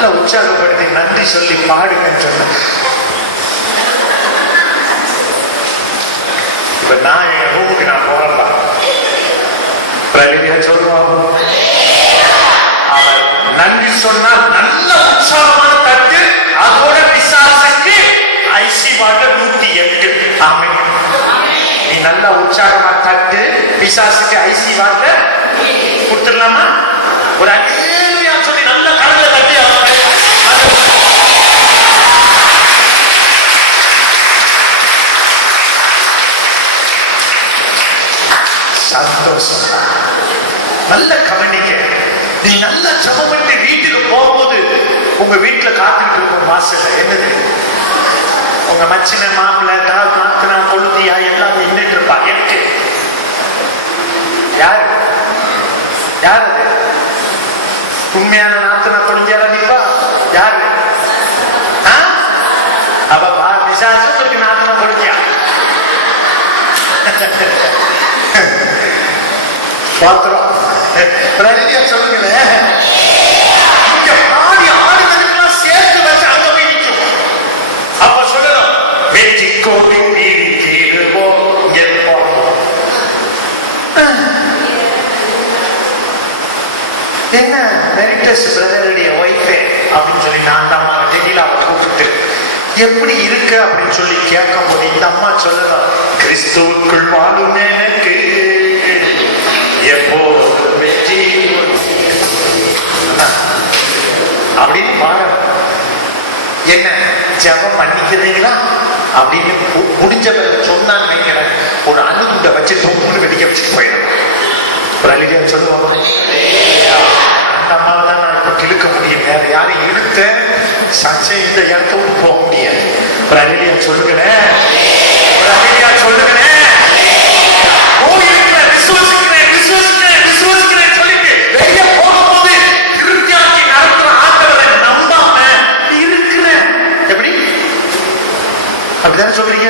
நல்ல உற்சாகப்படுத்தி நன்றி சொல்லி பாடுங்கன்னு சொன்ன. இப்ப நான் என் ரூமுக்கு நான் போறப்பா சொல்லுவாங்க, அவர் நன்றி சொன்னால் நல்ல உற்சாகமான தட்டு. அதோட பிசாசுக்கு ஐசி வாங்க 108. ஆமே, நீ நல்ல உற்சாகமா தட்டு, பிசாசுக்கு ஐசி வாங்க கொடுத்துடலாமா? ஒரு அங்கேயா சொல்லி நல்ல கடலை தட்டி சந்தோஷம். நல்ல கவனிக்க. நீ நல்ல ஜெபம் பண்ணி வீட்டுக்கு போகும்போது உங்க வீட்டுல காத்துக்கிட்டு இருக்கும் வாசல்ல என்னது, உங்க மச்சின மாப்பிள்ள நாத்தனா கொழுந்தியா எல்லாம் நின்றுட்டு இருப்பா. எனக்கு யாரு யாரு உண்மையான நாத்தனா கொழுந்தியால நிப்பா? யாரு? அப்ப பிசாசும் இருக்கு நாத்தனா கொழுந்தியா. பாத்திரம் சொல்லுங்களேன். சேர்த்து வச்சு அங்க போய் நிற்கும். அப்ப சொல்லணும், வெற்றி கோடி தீருவோம். என்ன மெரிட்டஸ் பிரதருடைய ஒய்ஃபே அப்படின்னு சொல்லி நான் அந்த அம்மா டெல்லியில கூப்பிட்டு எப்படி இருக்கு அப்படின்னு சொல்லி கேட்கும் போது இந்த அம்மா சொல்லலாம், கிறிஸ்துவுக்குள் வாழும் எனக்கு எப்போ வெற்றி அப்படின்னு பாருங்க. என்ன ஜெபம் பண்ணிக்கிறீங்களா அப்படின்னு முடிஞ்சவரை சொன்னான்னு வைக்கிறேன், ஒரு அணுகுண்டை வச்சு தொங்குன்னு வெடிக்க வச்சுட்டு போயிடும். ஒரு அழியா சொல்லுவாங்க, அந்த அம்மாவை தான் நான் இப்ப கிழக்க முடியும், வேற யாரும் இழுத்த சச்சை இந்த இடத்த விட்டு போக முடியாது. ஒரு அழியா சொல்லுங்களேன், ஒரு அழியா சொல்லுங்களேன். அப்படிதானே சொல்றீங்க?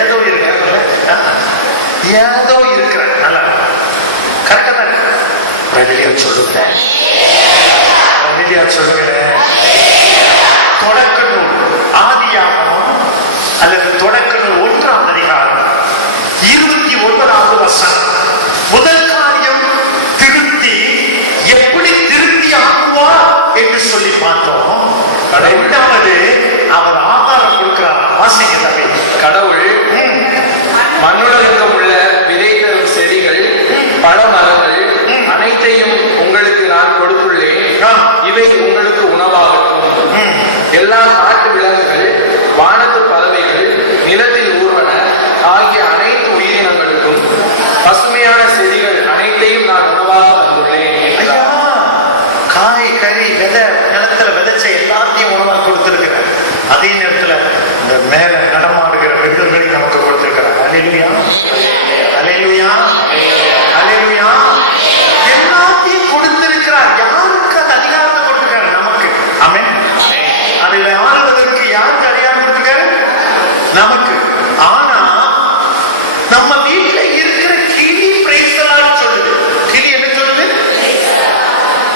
ஏதோ இருக்கிற ஏதோ இருக்கிற நல்லா கரெக்டா தான் சொல்லுங்க. சொல்லுங்க, தொடக்க நூல் ஆதியாகமம் அல்லது தொடக்க நூல் 1ஆம் அதிகாரம் 29வது வசனம். முதல் காரியம் திருத்தி, எப்படி திருத்தி ஆக்குவார் என்று சொல்லி பார்த்தோம். இரண்டாவது அவர் ஆகாரம் கொடுக்கிறார். வாசிங்க தம்பி. கடவுள் மண்ணுலகத்தில் உள்ள விதை தரும் செடிகள் பல மரங்கள் அனைத்தையும் உங்களுக்கு நான் கொடுத்துள்ளேன், இவை உங்களுக்கு உணவாகட்டும். எல்லா காட்டு விலங்குகள் வானத்து பறவைகள் நிலத்தில் ஊர்வன ஆகிய அனைத்து உயிரினங்களுக்கும் பசுமையான செடிகள் அனைத்தையும் நான் உணவாக தந்துள்ளேன். காய் கறி விதை நிலத்துல விதைச்ச எல்லாத்தையும் உணவாக கொடுத்திருக்கிறார். அதே நேரத்துல இந்த மேல நடமாடுகிற மிருகங்களை நமக்கு கொடுத்திருக்கிறார். அல்லேலூயா, அல்லேலூயா, அல்லேலூயா. எல்லாத்தையும் கொடுத்திருக்கிறார். யாருக்கு அந்த அதிகாரத்தை கொடுத்திருக்காரு? நமக்கு. ஆமென். அதில் ஆளுவதற்கு யாருக்கு அதிகாரம் கொடுத்திருக்காரு? நமக்கு. ஆனா நம்ம வீட்டுல இருக்கிற கிளி பிரைஸ்லாம் சொல்லுது. கிளி என்ன சொல்லுது?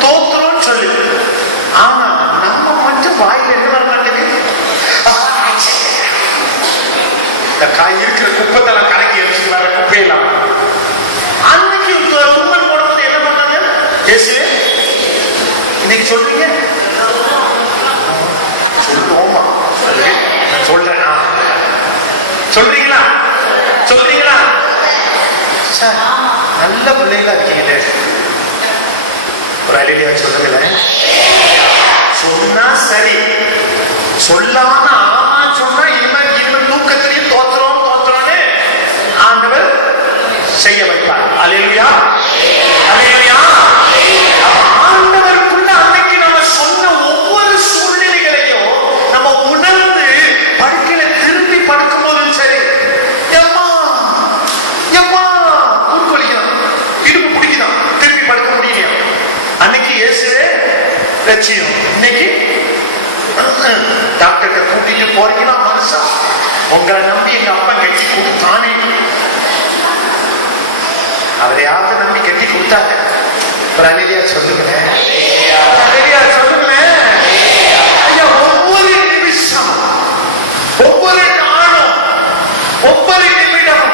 தோத்துறோம் சொல்லுது. ஆனா நம்ம மட்டும் வாயில என்ன மாட்டேங்குது? இந்த காய் இருக்கிற குப்பத்தெல்லாம் கணக்கி எடுத்து வர குப்பையெல்லாம் அன்னைக்கு உண்மன் போடும்போது என்ன பண்ணாங்க? பேசுவே இன்னைக்கு சொல்றீங்க, சொல்லுவோமா? சொல்றேன். சொல்றீங்களா? சொல்றீங்களா? சார் நல்ல பிள்ளைகளா இருக்கீங்களே. ஒரு அலிலியா சொல்லுங்களேன். சொன்னா சரி, சொல்லாம ஆமா சொன்னா இனிமேல் தூக்கத்திலையும் தோத்துறோம் தோத்துறோன்னு ஆண்டவர் செய்ய வைப்பார். அல்லேலூயா, அல்லேலூயா. ஆண்டவருக்குள்ள அன்னைக்கு நம்ம சொன்ன ஒவ்வொரு சூழ்நிலைகளையும் நம்ம உணர்ந்து படுக்கையில திரும்பி படுக்கும் போதும் சரி, எம்மா எம்மா உட்கொலிக்கலாம், இடுப்பு பிடிக்கலாம், திரும்பி படுக்க முடியலையா? அன்னைக்கு இயேசுவே லட்சியம். இன்னைக்கு டாக்டர்கிட்ட கூட்டிட்டு போறீங்களா? மனுஷா உங்களை நம்பி எங்க அப்பா கட்டி கொடுத்தானே, அவரையாவது நம்பி கட்டி கொடுத்தாங்க. ஒரு அலையா சொல்லுங்களேன், அலையா சொல்லுங்களேன். ஐயா, ஒவ்வொரு நிமிஷம், ஒவ்வொரு நாளும், ஒவ்வொரு நிமிடம்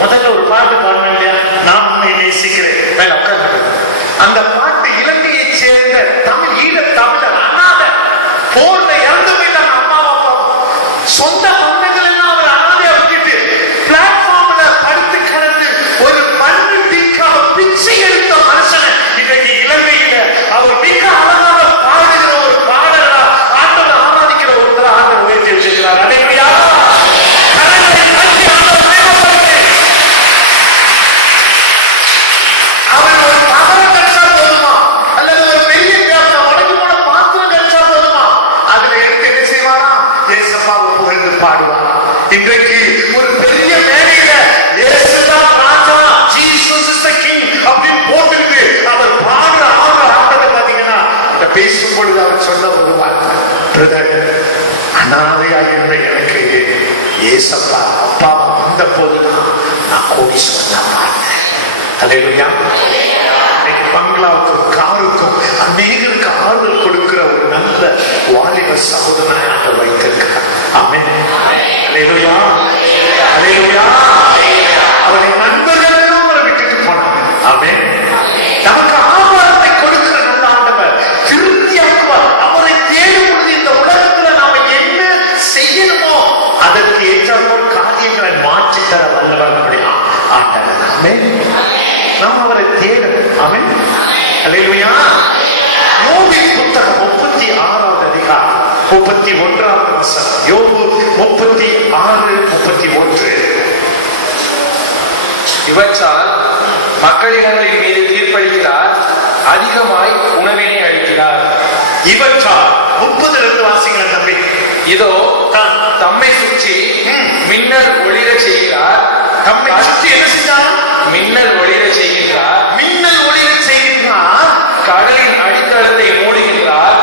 முதல்ல ஒரு பாட்டு பாடணும் இல்லையா, நான் உண்மை நேசிக்கிறேன். மேல உட்கார்ந்து அந்த பாட்டு இலங்கையை சேர்ந்த தமிழ் ஈழ தமிழர் அனாத போர்ல இறந்து போயிட்டாங்க. அம்மா அப்பா சொந்த பந்தங்கள் எல்லாம் அவர் அனாதையா விட்டுட்டு பிளாட்ஃபார்ம்ல படுத்து கிடந்து ஒரு மண்ணு தீக்காக பிச்சை எடுத்த மனுஷனை இன்றைக்கு இலங்கையில அவர் மிக அழகாக பாடுகிற ஒரு பாடலா ஆண்டவர் ஆராதிக்கிற ஒருத்தர் ஆண்டவர் உயர்த்தி வச்சிருக்கிறார். அல்லேலூயா. அவர் ஒரு பாத்திரம் கழிச்சா போதுமா, அல்லது ஒரு பெரிய உடஞ்சி போன பாத்திரம் கழிச்சா போதுமா, அதுல எடுத்து என்ன செய்வாரா, ஏசப்பாவை புகழ்ந்து பாடுவாரா. இன்றைக்கு ஒரு பெரிய மேடையில இயேசுதான் ராஜா, ஜீசஸ் இஸ் தி கிங் அப்படின்னு போட்டுட்டு அவர் பாடுற ஆட்டத்தை பாத்தீங்கன்னா, இத பேசும் பொழுது அவர் சொல்ல ஒரு வார்த்தை, பிரதர், அனாதையா இருந்த எனக்கு ஏசப்பா அப்பாவை வந்த போதுதான் நான் கோடீஸ்வரனா பார்த்தேன். அல்லேலூயா. இன்னைக்கு பங்களாவுக்கும் காருக்கும் அநேகருக்கு ஆறுதல் கொடுக்கிற ஒரு நல்ல வாலிப சகோதரனை வைத்திருக்கிறார். ஆமென். அல்லேலூயா. அல்லேலூயா. அவருடைய நண்பர்கள் அவரை விட்டுட்டு போனாங்க. ஆமென். நமக்கு ஆகாரத்தை கொடுக்கிற நல்ல ஆண்டவர் திருப்தியாக்குவார். அவரை தேடும் பொழுது இந்த உலகத்துல நாம என்ன செய்யணுமோ அதற்கு ஏற்றாற்போல் காரியங்களை மாற்றி தர வல்லவர் நம்முடைய ஆண்டவர். ஆமென். நாம் அவரை தேடணும். ஆமென். அல்லேலூயா. யோபின் புத்தகம் 36வது அதிகாரம் 31வது வசனம். யோபு 36:31. இவற்றால் மக்களிடங்களின் மீது தீர்ப்பளிக்கிறார், அதிகமாய் உணவினை அளிக்கிறார். இவற்றால் 30 வாசிங்கள் தம்பி. இதோ தம்மை சுற்றி மின்னல் ஒளிர செய்கிறார். தம்மை சுற்றி என்ன செஞ்சார்? மின்னல் ஒளிர செய்கின்றார். மின்னல் ஒளிர செய்கின்றார். கடலின் அடித்தளத்தை மூடுகின்றார்.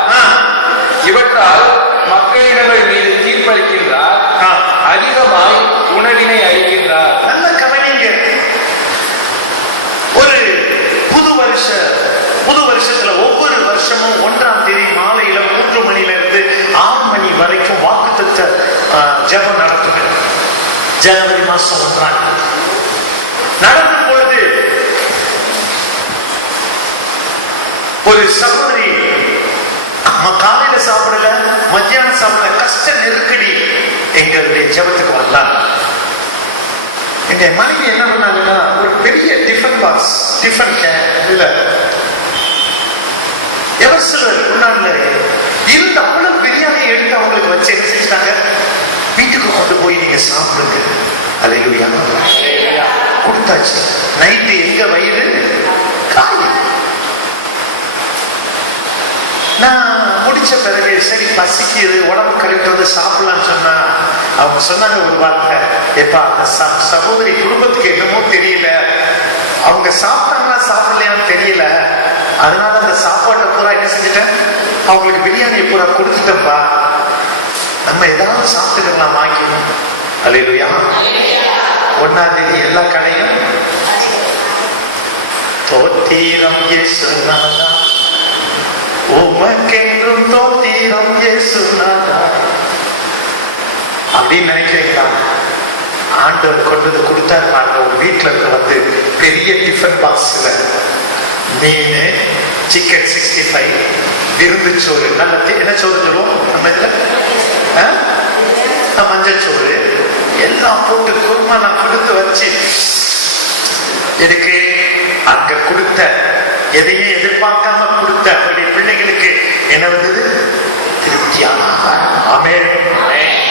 இவற்றால் மக்களிடங்கள் மீது தீர்ப்பளிக்கின்றார், அதிகமாய் உணவினை அளிக்கின்றார். நல்ல கவனிங்க. ஒரு புது வருஷத்துல ஒவ்வொரு வருஷமும் 1ஆம் தேதி மாலையில 3 மணியிலிருந்து 6 மணி வரைக்கும் வாக்குத்தத்த ஜெபம் நடக்குது. ஜனவரி மாசம் 1ஆம் தேதி நடக்கும் பொழுது ஒரு சகோதரி காலையில சாப்பிடல, மத்தியானம் சாப்பிடல, கஷ்ட நெருக்கடி எங்களுடைய ஜெபத்துக்கு வந்தாங்க. எங்க மனைவி என்ன பண்ணாங்கன்னா, ஒரு பெரிய டிஃபன் பாக்ஸ், டிஃபன் இல்ல எவர் சிலர் முன்னாடி இருந்த அவ்வளவு பிரியாணியை எடுத்து அவங்களுக்கு வச்சு என்ன செஞ்சிட்டாங்க, வீட்டுக்கு கொண்டு போய் நீங்க சாப்பிடுங்க. அல்லேலூயா. கொடுத்தாச்சு. நைட்டு எங்க வயிறு காய். நான் முடிச்ச பிறகு சரி பசிக்குது, உடம்பு கரெக்ட் வந்து சாப்பிடலாம்னு சொன்னா அவங்க சொன்னாங்க ஒரு வார்த்தை, எப்பா அந்த சகோதரி குடும்பத்துக்கு என்னமோ தெரியல, அவங்க சாப்பிட்டாங்களா சாப்பிடலையான்னு தெரியல, அதனால அந்த சாப்பாட்டை பூரா என்ன செஞ்சுட்டேன், அவங்களுக்கு பிரியாணியை பூரா கொடுத்துட்டப்பா, நம்ம ஏதாவது சாப்பிட்டுக்கலாம் வாங்கிக்கணும். அல்லேலூயா. 1ஆம் தேதி எல்லா கடையும் தோத்தீரம் இயேசுநாதா, உமக்கென்றும் தோத்தீரம் இயேசுநாதா அப்படின்னு நினைக்கிறீங்களா? ஆண்டவர் கொண்டு கொடுத்தாரு பாருங்க. ஒரு வீட்டுல வந்து பெரிய டிஃபன் பாக்ஸ்ல மீன், சிக்கன் 65, விருந்துச்சோறு, நல்ல என்ன சோறு சொல்லுவோம் நம்ம இதுல, மஞ்சள் எல்லாம் போட்டு குருமா நான் கொடுத்து வச்சு எனக்கு அங்க கொடுத்த எதையும் எதிர்பார்க்காம கொடுத்த அவருடைய பிள்ளைகளுக்கு என்ன வந்தது? திருப்தியான. ஆமென்.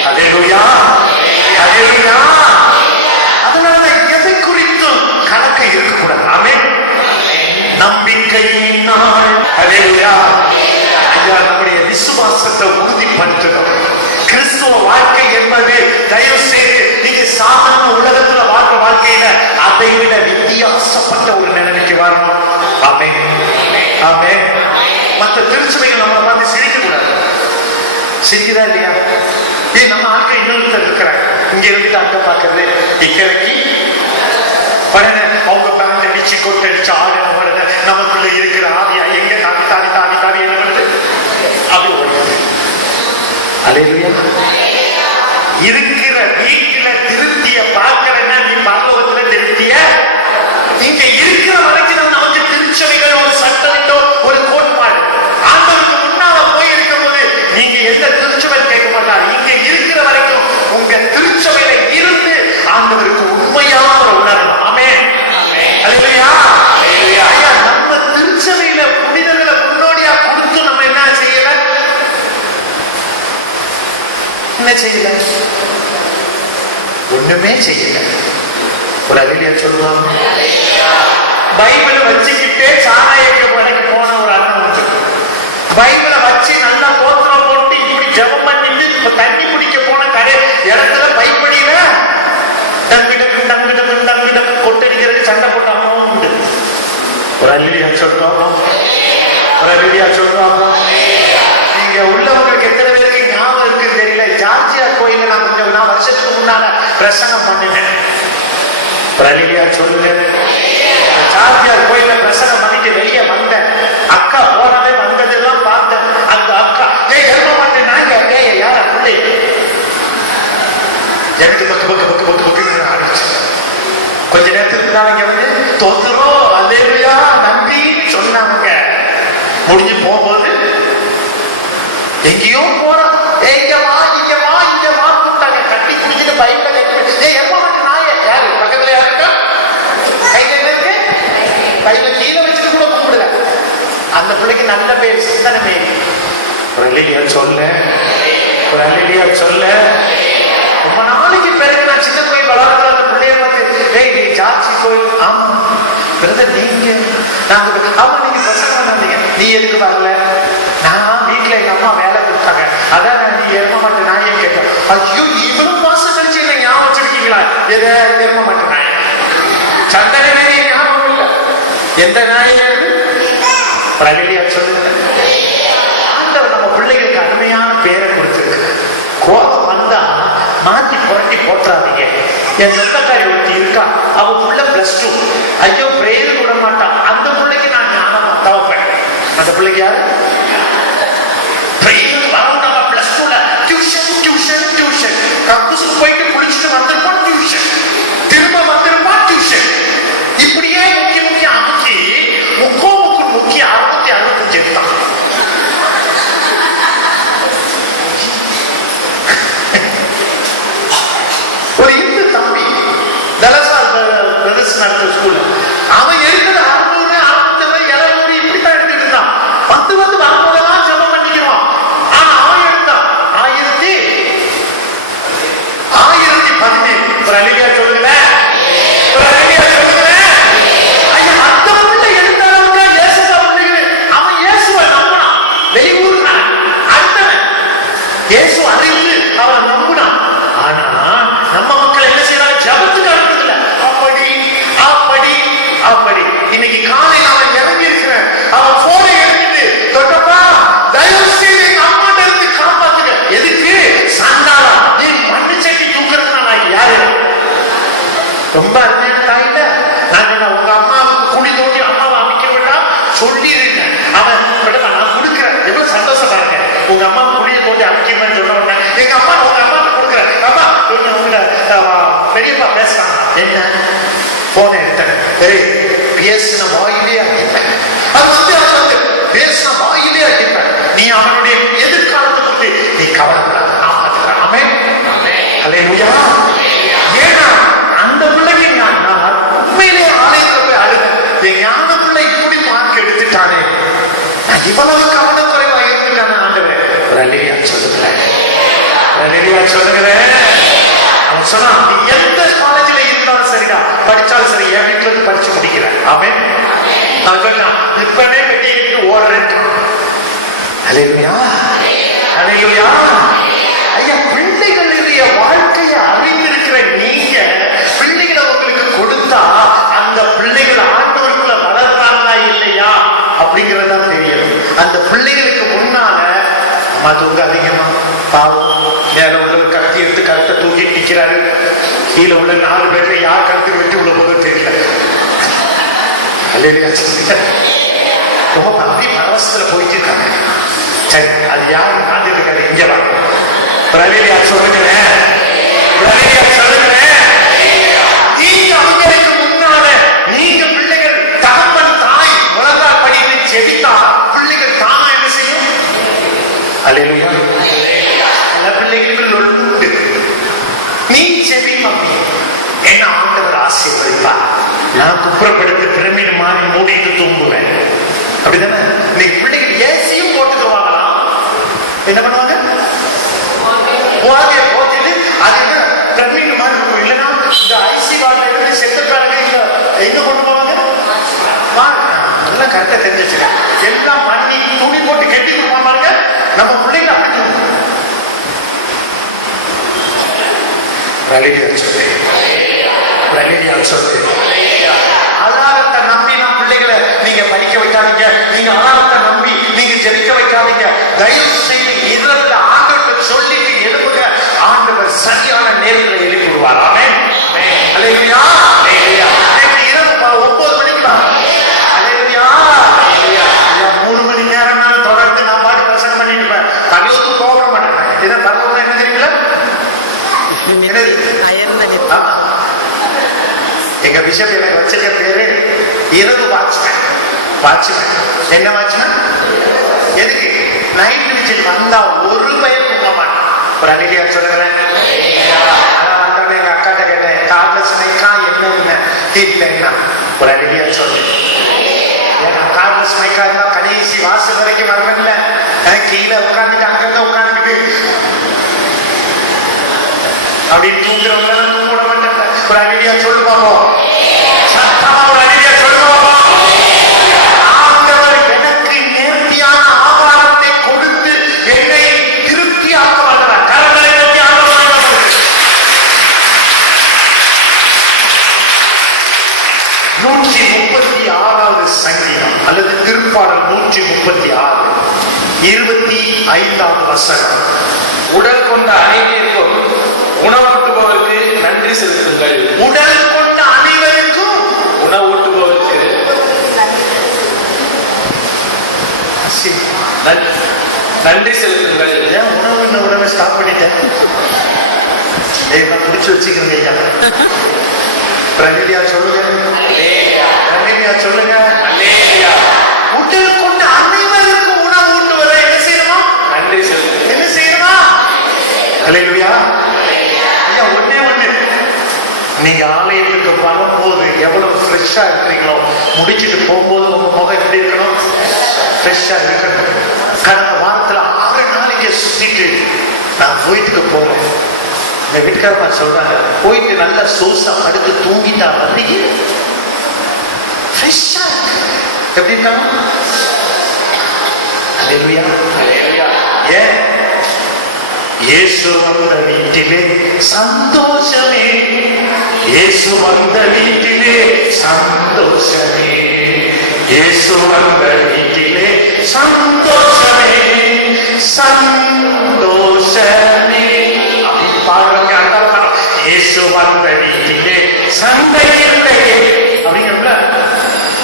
அல்லேலூயா. அல்லேலூயா. அதனால எதை குறித்தும் கணக்கு இருக்கக்கூடாது. ஆமென். நம்பிக்கையினால் அல்லேலூயா. ஐயா, நம்முடைய விசுவாசத்தை உறுதிப்படுத்தணும். கிறிஸ்துவ வாழ்க்கை என்பது தயவு செய்து நீங்க சாதாரண உலகத்துல வாழ்ற வாழ்க்கையில அதை விட வித்தியாசப்பட்ட ஒரு நிலைமைக்கு வரணும். ஆமென். ஆமென். மற்ற திருச்சபைகள் நம்மளை பார்த்து சிரிக்க கூடாது. சிரிக்குதா இல்லையா? நம்ம ஆட்கள் இன்னொருத்தர் இருக்கிறாங்க, இங்க இருந்து அங்க பாக்குறது, இங்க இறக்கி உடனே அவங்க பேண்ட் அடிச்சு கொட்டடிச்சு ஆடணும், உடனே நமக்குள்ள இருக்கிற ஆவியா எங்க தாவி தாவி தாவி தாவி என்ன பண்ணுது? அப்படி ஓடுது. அல்லேலூயா. இருக்கிற வீட்டுல திருப்திய பார்க்கறேன்னா நீ பரலோகத்துல திருப்திய இங்க இருக்கிற வரைக்கும் தான் நமக்கு திருச்சபைகள் ஒரு சட்டமிட்டோ ஒரு கோட்பாடு. ஆண்டவருக்கு முன்னால போய் இருக்கும் போது நீங்க எந்த திருச்சபை கேட்க மாட்டார். இங்க இருக்கிற வரைக்கும் உங்க திருச்சபையில இருந்து ஆண்டவருக்கு உண்மையான உணரணும். ஆமென். அல்லேலூயா. ஐயா, நம்ம திருச்சபையில புனிதர்களை முன்னோடியா கொடுத்து நம்ம என்ன செய்யல? என்ன செய்யல? ஒண்ணுமே செய்யல. ஒரு அல்லேலூயா சொல்லுவாங்க. பைபிளை வச்சுக்கிட்டே சாராயக்க வரைக்கு போன ஒரு அண்ணன் உண்டு. பைபிளை வச்சு நல்லா தோத்திரம் போட்டு இப்படி ஜெபம் பண்ணிட்டு இப்ப தண்ணி குடிக்க போன கடை இடத்துல பைப்படியில டங்கு டங்கு கொட்டடிக்கிறது சண்டை போட்ட அம்மாவும் உண்டு. ஒரு அல்லேலூயா சொல்லுவாங்க. ஒரு அல்லேலூயா சொல்லுவாங்க. நீங்க உள்ளவங்களுக்கு எத்தனை பேருக்கு ஞாபகம் இருக்குன்னு தெரியல. ஜார்ஜியா கோயில நான் கொஞ்சம் வருஷத்துக்கு முன்னால பிரசங்கம் பண்ணினேன். ஒரு அல்லேலூயா சொல்லுங்க. ஜார்ஜியா கோயில பிரசங்கம் பண்ணிட்டு வெளியே வந்தேன். அக்கா போனவே வந்ததெல்லாம் பார்த்தேன். அந்த அக்கா ஏற்ப மாட்டேன் யார பிள்ளை எனக்கு பக்கு பக்கு பக்கு பக்கு பக்கு ஆரம்பிச்சு. கொஞ்ச நேரத்துக்கு இங்க வந்து தோத்துறோம் அல்லேலூயா நம்பின்னு சொன்னாங்க. முடிஞ்சு போகும்போது எங்கேயோ போறோம். இங்க வா இங்க வா இங்க வா கூப்பிட்டாங்க. கட்டி குடிச்சிட்டு பைக்ல கட்டி எப்ப மட்டும் நாய யாரு பக்கத்துல யாருக்கா கையில இருக்கு கையில கீழே வச்சுட்டு கூட கூப்பிடுங்க. அந்த பிள்ளைக்கு நல்ல பேர் சிந்தனை பேர். ஒரு அல்லேலூயா சொல்ல. ஒரு அல்லேலூயா சொல்ல. ரொம்ப நாளைக்கு பிறகு நான் சின்ன கோயில் வளர்ந்து அந்த பிள்ளைய பார்த்து நீ ஜார்ஜி கோயில். ஆமா பிரதர் நீங்க நாங்க ஆமா நீங்க பிரசங்கம் பண்ணாதீங்க. நீ எதுக்கு வரல? நான் வீட்டுல எங்க அம்மா வேலை கொடுத்தாங்க. அதான் நீ எரும மாட்டேன் நாயே கேட்டேன். ஐயோ இவ்வளவு மாசம் கழிச்சு என்ன ஞாபகம் வச்சிருக்கீங்களா? எதை எரும மாட்டேன் நாய சந்தன நாயே ஞாபகம் இல்லை. எந்த நாயே அல்லேலூயா சொல்லுங்க. ஆண்டவர் நம்ம பிள்ளைகளுக்கு அருமையான பேரை கொடுத்திருக்கு. கோபம் வந்தா மாத்தி புரட்டி போட்டுறாதீங்க. என் சொந்தக்காரி ஒருத்தி இருக்கா. அவ புள்ள +2. ஐயோ பிரேயர் விட மாட்டான். அந்த பிள்ளைக்கு நான் ஞானம் தவப்பேன். அந்த பிள்ளைக்கு யாரு +2ல டியூஷன் டியூஷன் டியூஷன் கக்கூசு போயிட்டு குளிச்சுட்டு வந்திருப்போம் டியூஷன் திரும்ப வந்திருப்போம் டியூஷன். இப்படியே முக்கிய முக்கிய அமைச்சி முக்கோமுக்கு முக்கிய 665 எடுத்தான். ஒரு இந்து தம்பி தலசால் பிரதர்ஸ் நடத்த ஸ்கூல்ல அவன் எடுத்தது 600 650 700 இப்படித்தான் எடுத்துட்டு இருந்தான். வந்து வரும்போதெல்லாம் ஜெபம் பண்ணிக்கிறான். ஆனா அவன் எடுத்தான் 1017. ஒரு அல்லேலூயா சொல்லுங்களேன். ஒரு அல்லேலூயா சொல்லுங்களேன். ஐயா அந்த பிள்ளை எடுத்தாலும் இயேசுவா பிள்ளைகள் அவன் இயேசுவை நம்பினான். வெளியூர்னான் அடுத்தவன் இயேசு அறிந்து அவன் நம்பினான். ஆனா நம்ம மக்கள் என்ன செய்யறாங்க? ஜபத்துக்கு அனுப்புறதில்ல. அப்படி அப்படி அப்படி. இன்னைக்கு காலையில் அவன் இறங்கி இருக்கிறேன். அவன் போனை எடுத்துட்டு தொட்டப்பா தயவு செய்து எங்க அம்மாட்ட இருந்து காப்பாத்துங்க. எதுக்கு? சண்டாளா நீ மண்ணு சட்டி தூக்குறதுனால யாரு? ரொம்ப அருமையான தாயில நான் உங்க அம்மாவுக்கு குழி தோண்டி அம்மாவை அமைக்க வேண்டாம் சொல்லிடுங்க. அவன் நான் கொடுக்குறேன். எவ்வளவு சந்தோஷம் பாருங்க. உங்க அம்மா குழியை தோண்டி அமைக்கணும்னு சொன்ன உடனே எங்க அம்மா உங்க அம்மாவுக்கு கொடுக்குறேன். அம்மா உங்க பெரியப்பா பேசுறாங்க. என்ன போனை எடுத்தேன். பேசின வாயிலே அடிப்பேன். அது வந்து பேசின வாயிலே அடிப்பேன். நீ அவனுடைய எதிர்காலத்தை பற்றி நீ கவலைப்படாத. நான் பார்த்துக்கிறேன். ஆமென். அல்லேலூயா. ஏன்னா அந்த பிள்ளைக்கு நான் உண்மையிலே ஆலயத்துல போய் அழுதேன். என் ஞான பிள்ளை இப்படி மார்க் எடுத்துட்டானே, நான் இவ்வளவு கவனக்குறைவா இருந்துட்டானே ஆண்டவரே. ஒரு அல்லேலூயா சொல்லுகிறேன். அல்லேலூயா சொல்லுகிறேன். அவன் சொன்னான் நீ எந்த காலேஜ்ல இருந்தாலும் சரிடா, படிச்சாலும் சரி என் வீட்டுல இருந்து படிச்சு முடிக்கிறேன். ஆமென். நான் இப்பவே வெட்டிட்டு ஓடுறேன். அல்லேலூயா. அல்லேலூயா. ஐயா பிள்ளைகளுடைய வாழ்க்கையை அறிந்திருக்கிற நீங்க பிள்ளைகளை உங்களுக்கு கொடுத்தா அந்த பிள்ளைகள் ஆண்டவருக்குள்ள வளர்றாங்களா இல்லையா அப்படிங்கறதா தெரியும். அந்த பிள்ளைகளுக்கு முன்னால அம்மா தூங்க அதிகமா பாவம் மேல உள்ள கத்தி எடுத்து கருத்தை தூக்கி நிக்கிறாரு. கீழே உள்ள 4 பேர்ல யார் கருத்து வெட்டி உள்ள போதும் தெரியல. அல்லேலூயா சொல்லுங்க. ரொம்ப அப்படி பரவசத்துல போயிட்டு இருக்காங்க. சரி, அது யாரு காந்துட்டு இருக்காரு? இங்க வா. அல்லேலூயா சொல்லுங்களேன். அல்லேலூயா சொல்லுங்களேன். நீங்க அவங்களுக்கு முன்னால நீங்க பிள்ளைகள் தகப்பன் தாய் உலகால் படின்னு செபித்தா பிள்ளைகள் தானா என்ன செய்யும்? அல்லேலூயா. சில பிள்ளைகளுக்கு உண்டு. நீ செபி மம்மி, என்ன ஆண்டவர் ஆசீர்வதிப்பார். நான் குப்புறப்படுத்த பிரமிடு மாதிரி மூடிட்டு தூங்குவேன். அப்படிதானே? இன்னைக்கு பிள்ளைகள் ஏசியும் போட்டுக்குவாங்களாம். என்ன பண்ணுவாங்க? போச்சுட்டு அது என்ன பிரமிடு மாதிரி இருக்கும். இல்லைன்னா இந்த ஐசி வார்த்தை எப்படி செத்துட்டாங்க எங்க கொண்டு போவாங்க? எல்லாம் கரெக்டா தெரிஞ்சிச்சுங்க. எல்லாம் பண்ணி துணி போட்டு கெட்டி கொடுப்பாங்க பாருங்க. நம்ம பிள்ளைங்க அப்படி அலாரத்தை நம்பி நம் பிள்ளைகளை நீங்க படிக்க வைக்காதீங்க. நீங்க அலாரத்தை நம்பி நீங்க ஜெபிக்க வைக்காதீங்க. தயவு செய்து இதற்கு ஆண்டவர் சொல்லிட்டு எழுப்புங்க. ஆண்டவர் சரியான நேரத்தில் எழுப்பி விடுவார். ஆமென். அல்லேலூயா. இரவு 9 மணிக்கு 3 மணி நேரம் தொடர்ந்து நான் பாட்டு பிரசங்கம் பண்ணிட்டு இருப்பேன். பகலுக்கு போக மாட்டேன். இதை பரவாயில்ல. என்ன தெரியுங்களா? எங்க பிஷப் எனக்கு வச்சிருக்க பேரு இரவு வாட்ச்மேன். என்ன வாட்ச்மேன்? எதுக்கு? நைட் விசில் வந்தா ஒரு பயம் தூங்க மாட்டேன். ஒரு அலிலியா சொல்லுறேன். வந்தோடனே எங்க அக்காட்ட கேட்டேன், கார்ட்லெஸ் மைக்கா என்ன இல்லைன்னா ஒரு அலிலியா சொல்லு. ஏன்னா கார்ட்லெஸ் மைக்கா இருந்தா கடைசி வாசல் வரைக்கும் வரவில்ல. கீழே உட்காந்துட்டு அங்கங்க உட்காந்துட்டு அப்படி தூங்குறவங்க தூங்க மாட்டாங்க. ஒரு அலிலியா சொல்லு பாப்போம். சத்தமா ஒரு அலிலியா சொல்லு பாப்போம். ஆண்டவர் எனக்கு நேர்த்தியான ஆகாரத்தை கொடுத்து என்னை திருப்தியாக்க வல்லவர். கரங்களை தட்டி ஆண்டவர் 136வது சங்கீதம் அல்லது திருப்பாடல் 136 25வது வசனம். உடல் கொண்ட அனைவருக்கும் உணவூட்டுபவருக்கு நன்றி செலுத்துங்கள். உடல் கொண்ட அனைவருக்கும் உணவூட்டுபவருக்கு நன்றி செலுத்துங்கள். ஏன் உணவு ஸ்டாப் பண்ணிட்டேன்? குடிச்சு வச்சுக்கிறேங்க ஐயா. பிரமிடியா சொல்லுங்க. சொல்லுங்க. உடல் கொண்ட அனைவருக்கும் உணவு ஊட்டுவதை என்ன செய்யணுமா? நன்றி செலுத்துங்க. என்ன செய்யணுமா? அல்லேலூயா. ஐயா ஒண்ணே ஒண்ணு, நீங்க ஆலயத்துக்கு வரும்போது எவ்வளவு ஃப்ரெஷ்ஷா இருக்கிறீங்களோ முடிச்சுட்டு போகும்போது உங்க முகம் எப்படி இருக்கணும்? ஃப்ரெஷ்ஷா இருக்கணும். கடந்த வாரத்துல 6 நாள் இங்க சுத்திட்டு நான் வீட்டுக்கு போறேன். இந்த வீட்டுக்காரமா சொல்றாங்க, போயிட்டு நல்லா சோசா படுத்து தூங்கிட்டா வந்தீங்க ஃப்ரெஷ்ஷா எப்படி இருக்காங்க? அல்லேலூயா. ஏன்? இயேசு வந்த வீட்டிலே சந்தோஷமே. இயேசு வந்த வீட்டிலே சந்தோஷமே. இயேசு வந்த வீட்டிலே சந்தோஷமே. சந்தோஷமே அப்படின்னு பாடுறாங்க. இயேசு வந்த வீட்டிலே சண்டை இல்லையே அப்படிங்கிற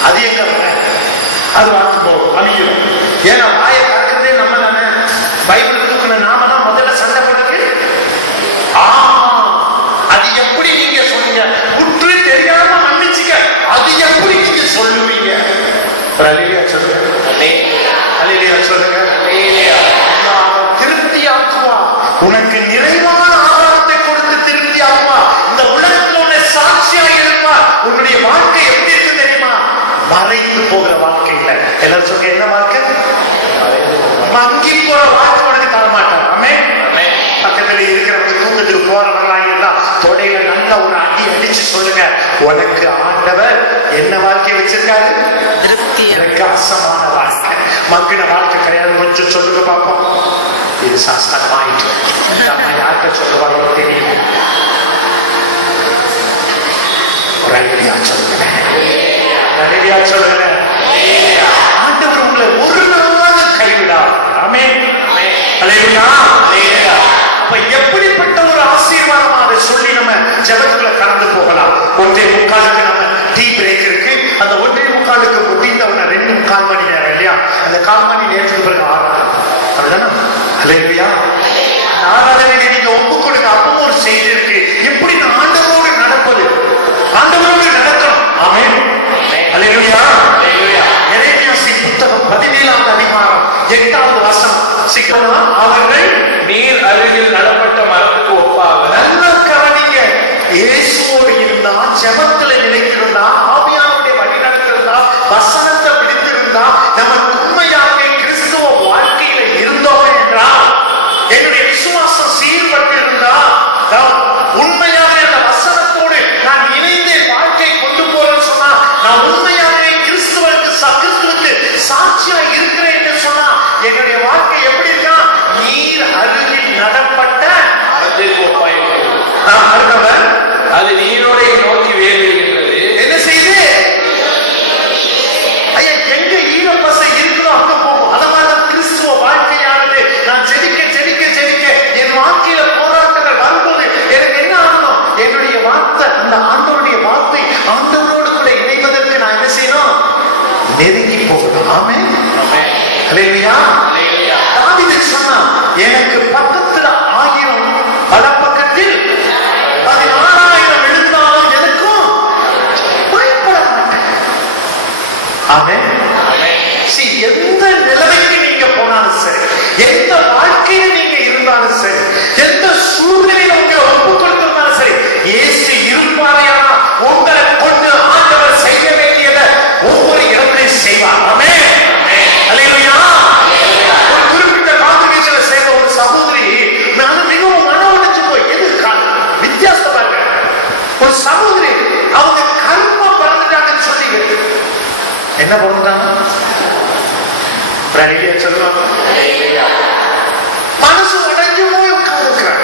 அது எங்க அது வாக்குப்போ அழியும். ஏன்னா வாயை பார்க்கிறதே நம்ம தானே. பைபிள் தூக்குன நாம தான் முதல்ல சண்டை போடுறது. அது எப்படி நீங்க சொன்னீங்க? குற்று தெரியாம மன்னிச்சுக்க, அது எப்படி நீங்க சொல்லுவீங்க? அல்லேலூயா சொல்லுங்க. அல்லேலூயா சொல்லுங்க. திருப்தியாக்குவா. உனக்கு நிறைவான ஆகாரத்தை கொடுத்து திருப்தியாக்குவா. இந்த உலகத்தில் உன்னை சாட்சியா இருப்பா. உன்னுடைய வாழ்க்கை எப்படி இருக்கு தெரியுமா? மறைந்து போகிற வாழ்க்கை இல்லை. எல்லாரும் சொல்லுங்க, என்ன வாழ்க்கை? மங்கி போற வாழ்க்கை உனக்கு தர மாட்டார். ஆமென். பக்கத்துல இருக்கிறவங்க தூங்கத்துக்கு போறவங்களா இருந்தா தொடையில நல்ல ஒரு அடி அடிச்சு சொல்லுங்க, உனக்கு ஆண்டவர் என்ன வாழ்க்கை வச்சிருக்காரு? பிரகாசமான வாழ்க்கை. மங்கின வாழ்க்கை கிடையாது. கொஞ்சம் சொல்லுங்க பாப்போம். இது சாஸ்திரமாயிட்டு நம்ம யார்கிட்ட சொல்லுவாரோ தெரியும். ஒரு அழகியா சொல்லுங்க. அழகியா சொல்லுங்க. ஆண்டவர் உங்களை ஒரு நாள் கைவிடார். ஆமென். அல்லேலூயா. அப்ப எப்படிப்பட்ட ஒரு ஆசீர்வாதமா அதை சொல்லி நம்ம ஜெபத்துக்குள்ள கடந்து போகலாம். 1:45 நம்ம டீ பிரேக் இருக்கு. அந்த 1:45 1/4 மணி நேரத்துக்கு பிறகு ஆராதனை. அப்படிதானே? அல்லேலூயா. ஆராதனையில நீங்க ஒப்பு கொடுங்க. அப்பவும் ஒரு செய்தி இருக்கு. எப்படி ஆண்டவரோடு நடப்பது, ஆண்டவரோடு நடக்கணும். ஆமென். அல்லேலூயா. எரேமியாவின் புத்தகம் 17ஆம் அதிகாரம் 8வது வசனம். சீக்கிரமா. அவர்கள் நீர் அருகில் நடப்பட்ட மரத்துக்கு ஒப்பாக. நல்ல கவனிங்க. இயேசுவோடு இருந்தா, ஜெபத்துல நிலைத்திருந்தா, ஆவியானுடைய வழி நடத்திருந்தா, வசனத்தை பிடித்திருந்தா, நம்ம உண்மையாக கிறிஸ்துவ வாழ்க்கையில இருந்தோம் என்றால், என்னுடைய விசுவாசம் சீர்பட்டு இருந்தா, உண்மையாக அந்த வசனத்தோடு நான் இணைந்து வாழ்க்கை கொண்டு போறேன்னு சொன்னா, நான் உண்மையாகவே கிறிஸ்துவுக்கு சாட்சியா இருக்கிறேன் என்று சொன்னா, என்னுடைய வாழ்க்கை எப்படி இருக்கா? நீர் அருகில் நடப்பட்ட மரத்திற்கு ஒப்பாயிருக்கிறது. அடுத்தவர் அது நீரோடை நோக்கி வேறுகின்றது. என்ன செய்து? ஐயா, எங்க ஈரப்பசை இருக்குதோ அங்க போகும். அதனால கிறிஸ்துவ வாழ்க்கையானது நான் ஜெபிக்க ஜெபிக்க ஜெபிக்க என் வாழ்க்கையில போராட்டங்கள் வரும்போது எனக்கு என்ன ஆகணும்? என்னுடைய வார்த்தை, அந்த ஆண்டவருடைய வார்த்தை ஆண்டவரோடு கூட இணைவதற்கு நான் என்ன செய்யணும்? நெருங்கி போகணும். ஆமென். அல்லேலூயா. தாவீது சொன்னா, எனக்கு பக்கத்துல 1000 வலப்பக்கத்தில் 16,000 விழுந்தாலும் எனக்கும் பயப்பட மாட்டேன். ஆமென். எந்த நிலைமைக்கு நீங்க போனாலும் சரி, எந்த வாழ்க்கையில நீங்க இருந்தாலும் சரி, எந்த சூழ்நிலையில உங்களை ஒப்பு கொடுத்திருந்தாலும் சரி, இயேசு இருப்பாரையானா உங்களை கொண்டு ஆண்டவர் செய்ய வேண்டியதை ஒவ்வொரு இடத்திலையும் செய்வார். ஆமென். அல்லேலூயா. ஒரு குறிப்பிட்ட காங்கிரேஷன்ல சேர்ந்த ஒரு சகோதரி, நான் மிகவும் மன உடைஞ்சு போய், எது வித்தியாசமா இருக்க ஒரு சகோதரி, அவங்க கர்ம பறந்துட்டாங்கன்னு சொல்லி என்ன பண்ணுறாங்க? சொல்லுவாங்க, மனசு உடைஞ்சு போய் உட்கார்ந்துருக்கிறாங்க.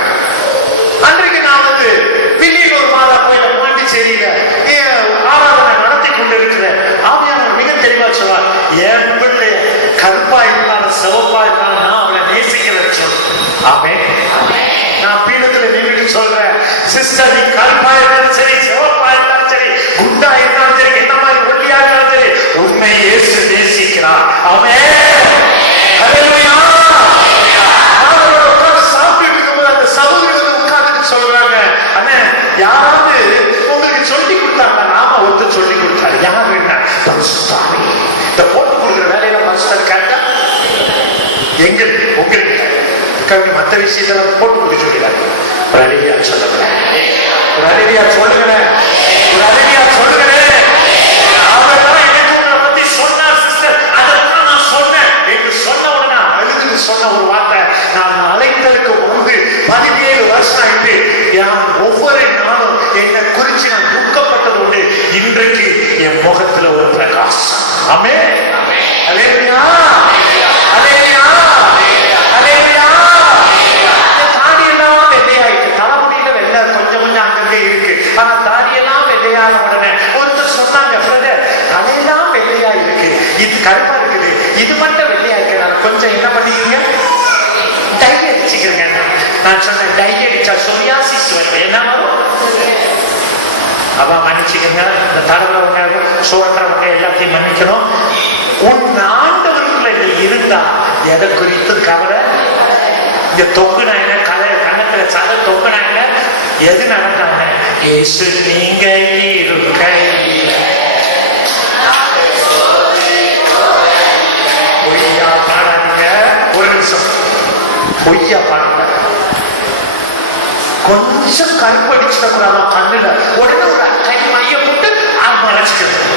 அன்றைக்கு நான் வந்து வில்லியனூர் மாதா கோயில பாண்டிச்சேரியில ஆராதனை நடத்தி கொண்டிருக்கிறேன். ஆவியானவர் மிக தெளிவா சொல்வார், என் பிள்ளை கருப்பா இருந்தாலும் சிவப்பா இருந்தாலும் நான் அவளை நேசிக்கிறேன்னு சொல்லு. ஆமென். நான் பீடத்துல நின்றுட்டு சொல்றேன், சிஸ்டர், நீ கருப்பா இருந்தாலும் சரி, சிவப்பா இருந்தாலும் சரி, குண்டா இருந்தாலும் சரி, என்ன மாதிரி ஒல்லியா இருந்தாலும் சரி, உண்மை இயேசு நேசிக்கிறார். ஆமென். அல்லேலூயா. சாப்பிட்டு இருக்கும்போது அந்த சகோதரி வந்து உட்கார்ந்து சொல்றாங்க, அண்ணே, யாராவது உங்களுக்கு சொல்லி கொடுத்தாங்க? நாம ஒருத்தர் சொல்லி கொடுத்தாரு. யார் என்ன? இந்த போட்டு கொடுக்குற வேலையில மனுஷன் கேட்டா எங்களுக்கு உங்களுக்கு மற்ற விஷயத்தெல்லாம் போட்டு கொடுக்க சொல்லிடாரு. ஒரு அழகியா சொல்லுங்க, ஒரு அழகியா சொல்லுங்களேன், ஒரு அழகியா சொல்லுங்களேன். அவர்தான் எனக்கு உங்களை பத்தி சொன்னார் சிஸ்டர், அதெல்லாம் நான் சொன்னேன் என்று சொன்ன உடனே அழுதுன்னு சொன்ன ஒரு வார்த்தை, நான் அழைத்தலுக்கு முன்பு 17 வருஷம் ஆயிட்டு ஒவ்வொரு நாளும் என்னை குறிச்சு நான் துக்கப்பட்டது உண்டு. இன்றைக்கு என் முகத்துல ஒரு பிரகாசம். ஆமென். அல்லேலூயா. அல்லேலூயா. அல்லேலூயா. தாடியெல்லாம் வெள்ளையாயிட்டு, தலைமுடியில வெள்ளை கொஞ்சம் கொஞ்சம் அங்கங்கே இருக்கு, ஆனா தாடியெல்லாம் வெள்ளையான உடனே ஒருத்தர் சொன்னாங்க, பிரதர், தலையெல்லாம் வெள்ளையா இருக்கு, இது கருப்பா இருக்குது, இது மட்டும் வெள்ளையா இருக்கு, நான் கொஞ்சம் என்ன பண்ணிக்கீங்க, டை அடிச்சுக்கிறேங்க. நான் சொன்னேன், டை அடிச்சா சொரியாசிஸ் வருது, என்ன வரும்? அவ மன்னிச்சுக்கங்க, இந்த தடவைங்க சுரக்கிறவங்க எல்லாத்தையும் மன்னிக்கணும். உன் ஆண்டவருக்குள்ள நீ இருந்தா எதை குறித்து கவலை? இந்த தொங்குனா என்ன, கண்ணத்துல சத தொங்குனா என்ன, எது நடந்தாங்க? இயேசு நீங்க இருக்க பொய்யா பாடாதீங்க. ஒரு நிமிஷம், பொய்யா பாடுங்க. கொஞ்சம் கருப்படிச்சிட கூடாது கண்ணுல, உடனே ஒரு கை மைய போட்டு மறைச்சிக்கிறது.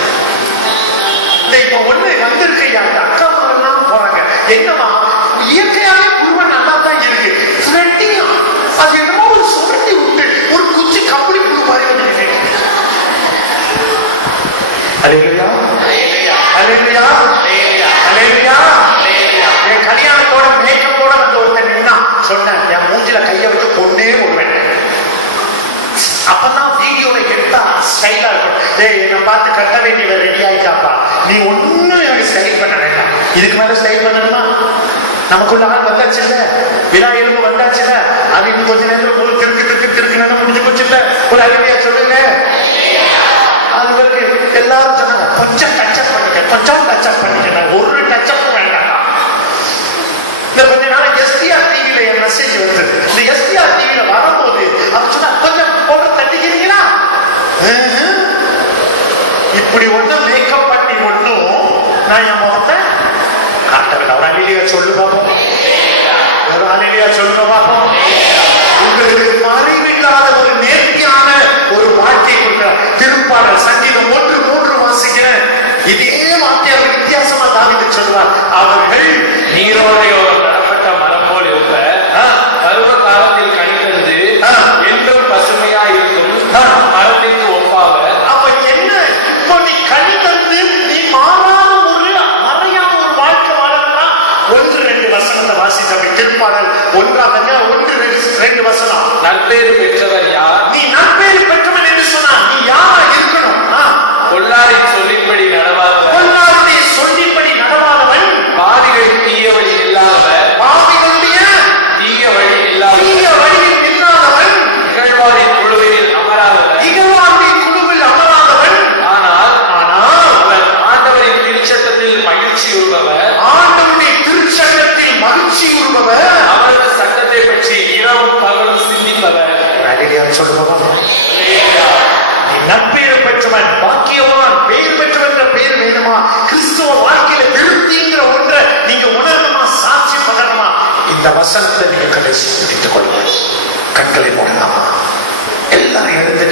இப்ப ஒண்ணு வந்திருக்கு, அந்த அக்கா எல்லாம் போறாங்க, என்னமா இயற்கையாவே புருவன் நல்லா தான் இருக்கு, ஃப்ரெட்டியா அது என்னமோ ஒரு சுரண்டி விட்டு ஒரு குச்சி கம்பளி புழு மாதிரி வந்து. அல்லேலூயா. அல்லேலூயா. அல்லேலூயா. என் கல்யாணத்தோட மேக்கப்போட வந்து ஒருத்தன் நின்னா சொன்னேன், என் மூஞ்சில கைய வச்சு பொண்ணே விடுவேன். அப்பதான் வீடியோல எடுத்தா ஸ்டைலா இருக்கும். என்னை பார்த்து கட்ட வேண்டியவ ரெடி ஆயிட்டாப்பா, நீ ஒண்ணும் எனக்கு ஸ்டைல் பண்ண வேண்டாம், இதுக்கு மேல ஸ்டைல் பண்ணணுமா? நமக்குள்ள ஆள் வந்தாச்சு இல்ல, விழா எலும்பு வந்தாச்சு இல்ல, அது இன்னும் கொஞ்ச நேரம் திருக்கு முடிஞ்சு போச்சு இல்ல. ஒரு அருமையா சொல்லுங்க. அது எல்லாரும் சொன்னாங்க, கொஞ்சம் டச்சப் பண்ணிக்க, கொஞ்சம் டச்சப் பண்ணிக்க. ஒரு டச்சப்பும் வேண்டாம், இந்த கொஞ்ச நாள் SDR டிவில என் மெசேஜ் வருது. இந்த SDR டிவில வரும்போது அவர் சொன்னா கொஞ்சம் பவுடர் தட்டிக்கிறீங்களா? இப்படி ஒண்ணும் மேக்கப் பண்ணி ஒண்ணும் நான் என் முகத்தை காட்டவில்லை. ஒரு அலிலியா சொல்லு பார்ப்போம். ஒரு அலிலியா சொல்லுங்க பார்ப்போம். உங்களுக்கு மறைவில்லாத ஒரு நேர்த்தியான ஒரு வாழ்க்கை கொடுக்கிறார். திருப்பாடல் சங்கீதம் 1:3 வாசிக்கிறேன். இதே வார்த்தையை வித்தியாசமா தாவீது சொல்றார். அவர்கள் நீரோடையோரம் நடப்பட்ட மரம் போல் இருப்ப, பருவ காலத்தில் கனித்தது என்றும் பசுமையா இருக்கும் மரத்திற்கு ஒப்பாக. அப்ப என்ன, இப்போ நீ கனி தந்து நீ மாறாத ஒரு மறையாத ஒரு வாழ்க்கை வாழணும்னா 1-2 வசனத்தை வாசித்த திருப்பாடல் 1:2 வசனம். நற்பேறு பெற்றவர் யார்? நீ நற்பேறு பெற்றவன் என்று சொன்னா நீ யாரா இருக்கணும்? பொல்லாரின் சொல்லின்படி நடவாதவன், பொல்லாருடைய சொல்லின்படி நடவாதவன், பாவிகளின் தீய வழி இல்லாதவர், பாவிகளுடைய தீய வழி இல்லாதவர், தீய வழியில் இல்லாதவன், இகழ்வாரின் குழுவில் அமராதவர், இகழ்வாருடைய குழுவில் அமராதவன். ஆனால் அவர் ஆண்டவரின் திருச்சட்டத்தில் மகிழ்ச்சி உறுபவர், ஆண்டவருடைய திருச்சட்டத்தில் மகிழ்ச்சி உறுபவர், அவரது சட்டத்தை பற்றி இரவும் பகலும் சிந்திப்பவர். சொல்லுவாங்க. நற்பெயர் பெற்றவன், பாக்கியவான், பெயர் பெற்றவன் என்ற பெயர் வேணுமா? கிறிஸ்துவ வாழ்க்கையில திருப்திங்கிற ஒன்றை நீங்க உணரணுமா? சாட்சி பகரணுமா? இந்த வசனத்தை நீங்க கடைசி பிடித்துக் கொள்ளுங்கள். கண்களை போடலாமா? எல்லாரும் எழுந்து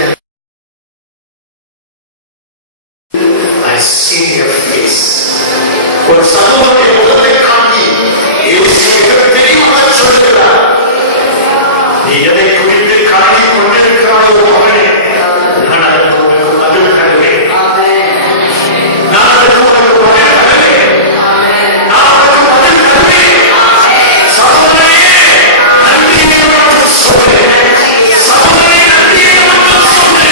ஒரு சமூகத்தை முதலை காட்டி சொல்லுகிறார். நீ எதை குறித்து காணி கொண்டிருக்கிறாய் ஒரு மகனே, நான் அதற்கு உனக்கு பதில் தருவேன். நான் அதற்கு உனக்கு பதில் தருவேன். நான் அதற்கு பதில் தருவேன். சகோதரனே, நன்றியை மட்டும் சொல்லு. சகோதரனே, நன்றியை மட்டும் சொல்லு.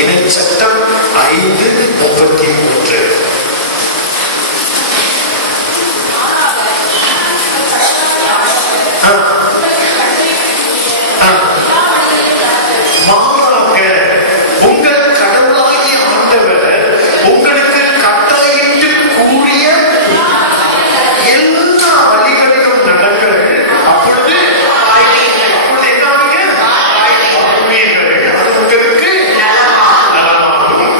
இணைச்சட்டம் 5:33. மாறாக உங்கள் கடவுளாகிய ஆண்டவர் உங்களுக்கு கட்டளையிட்டு கூறிய எல்லா வழிகளிலும் நடங்கள். அப்பொழுது அது உங்களுக்கு நலமாகும்.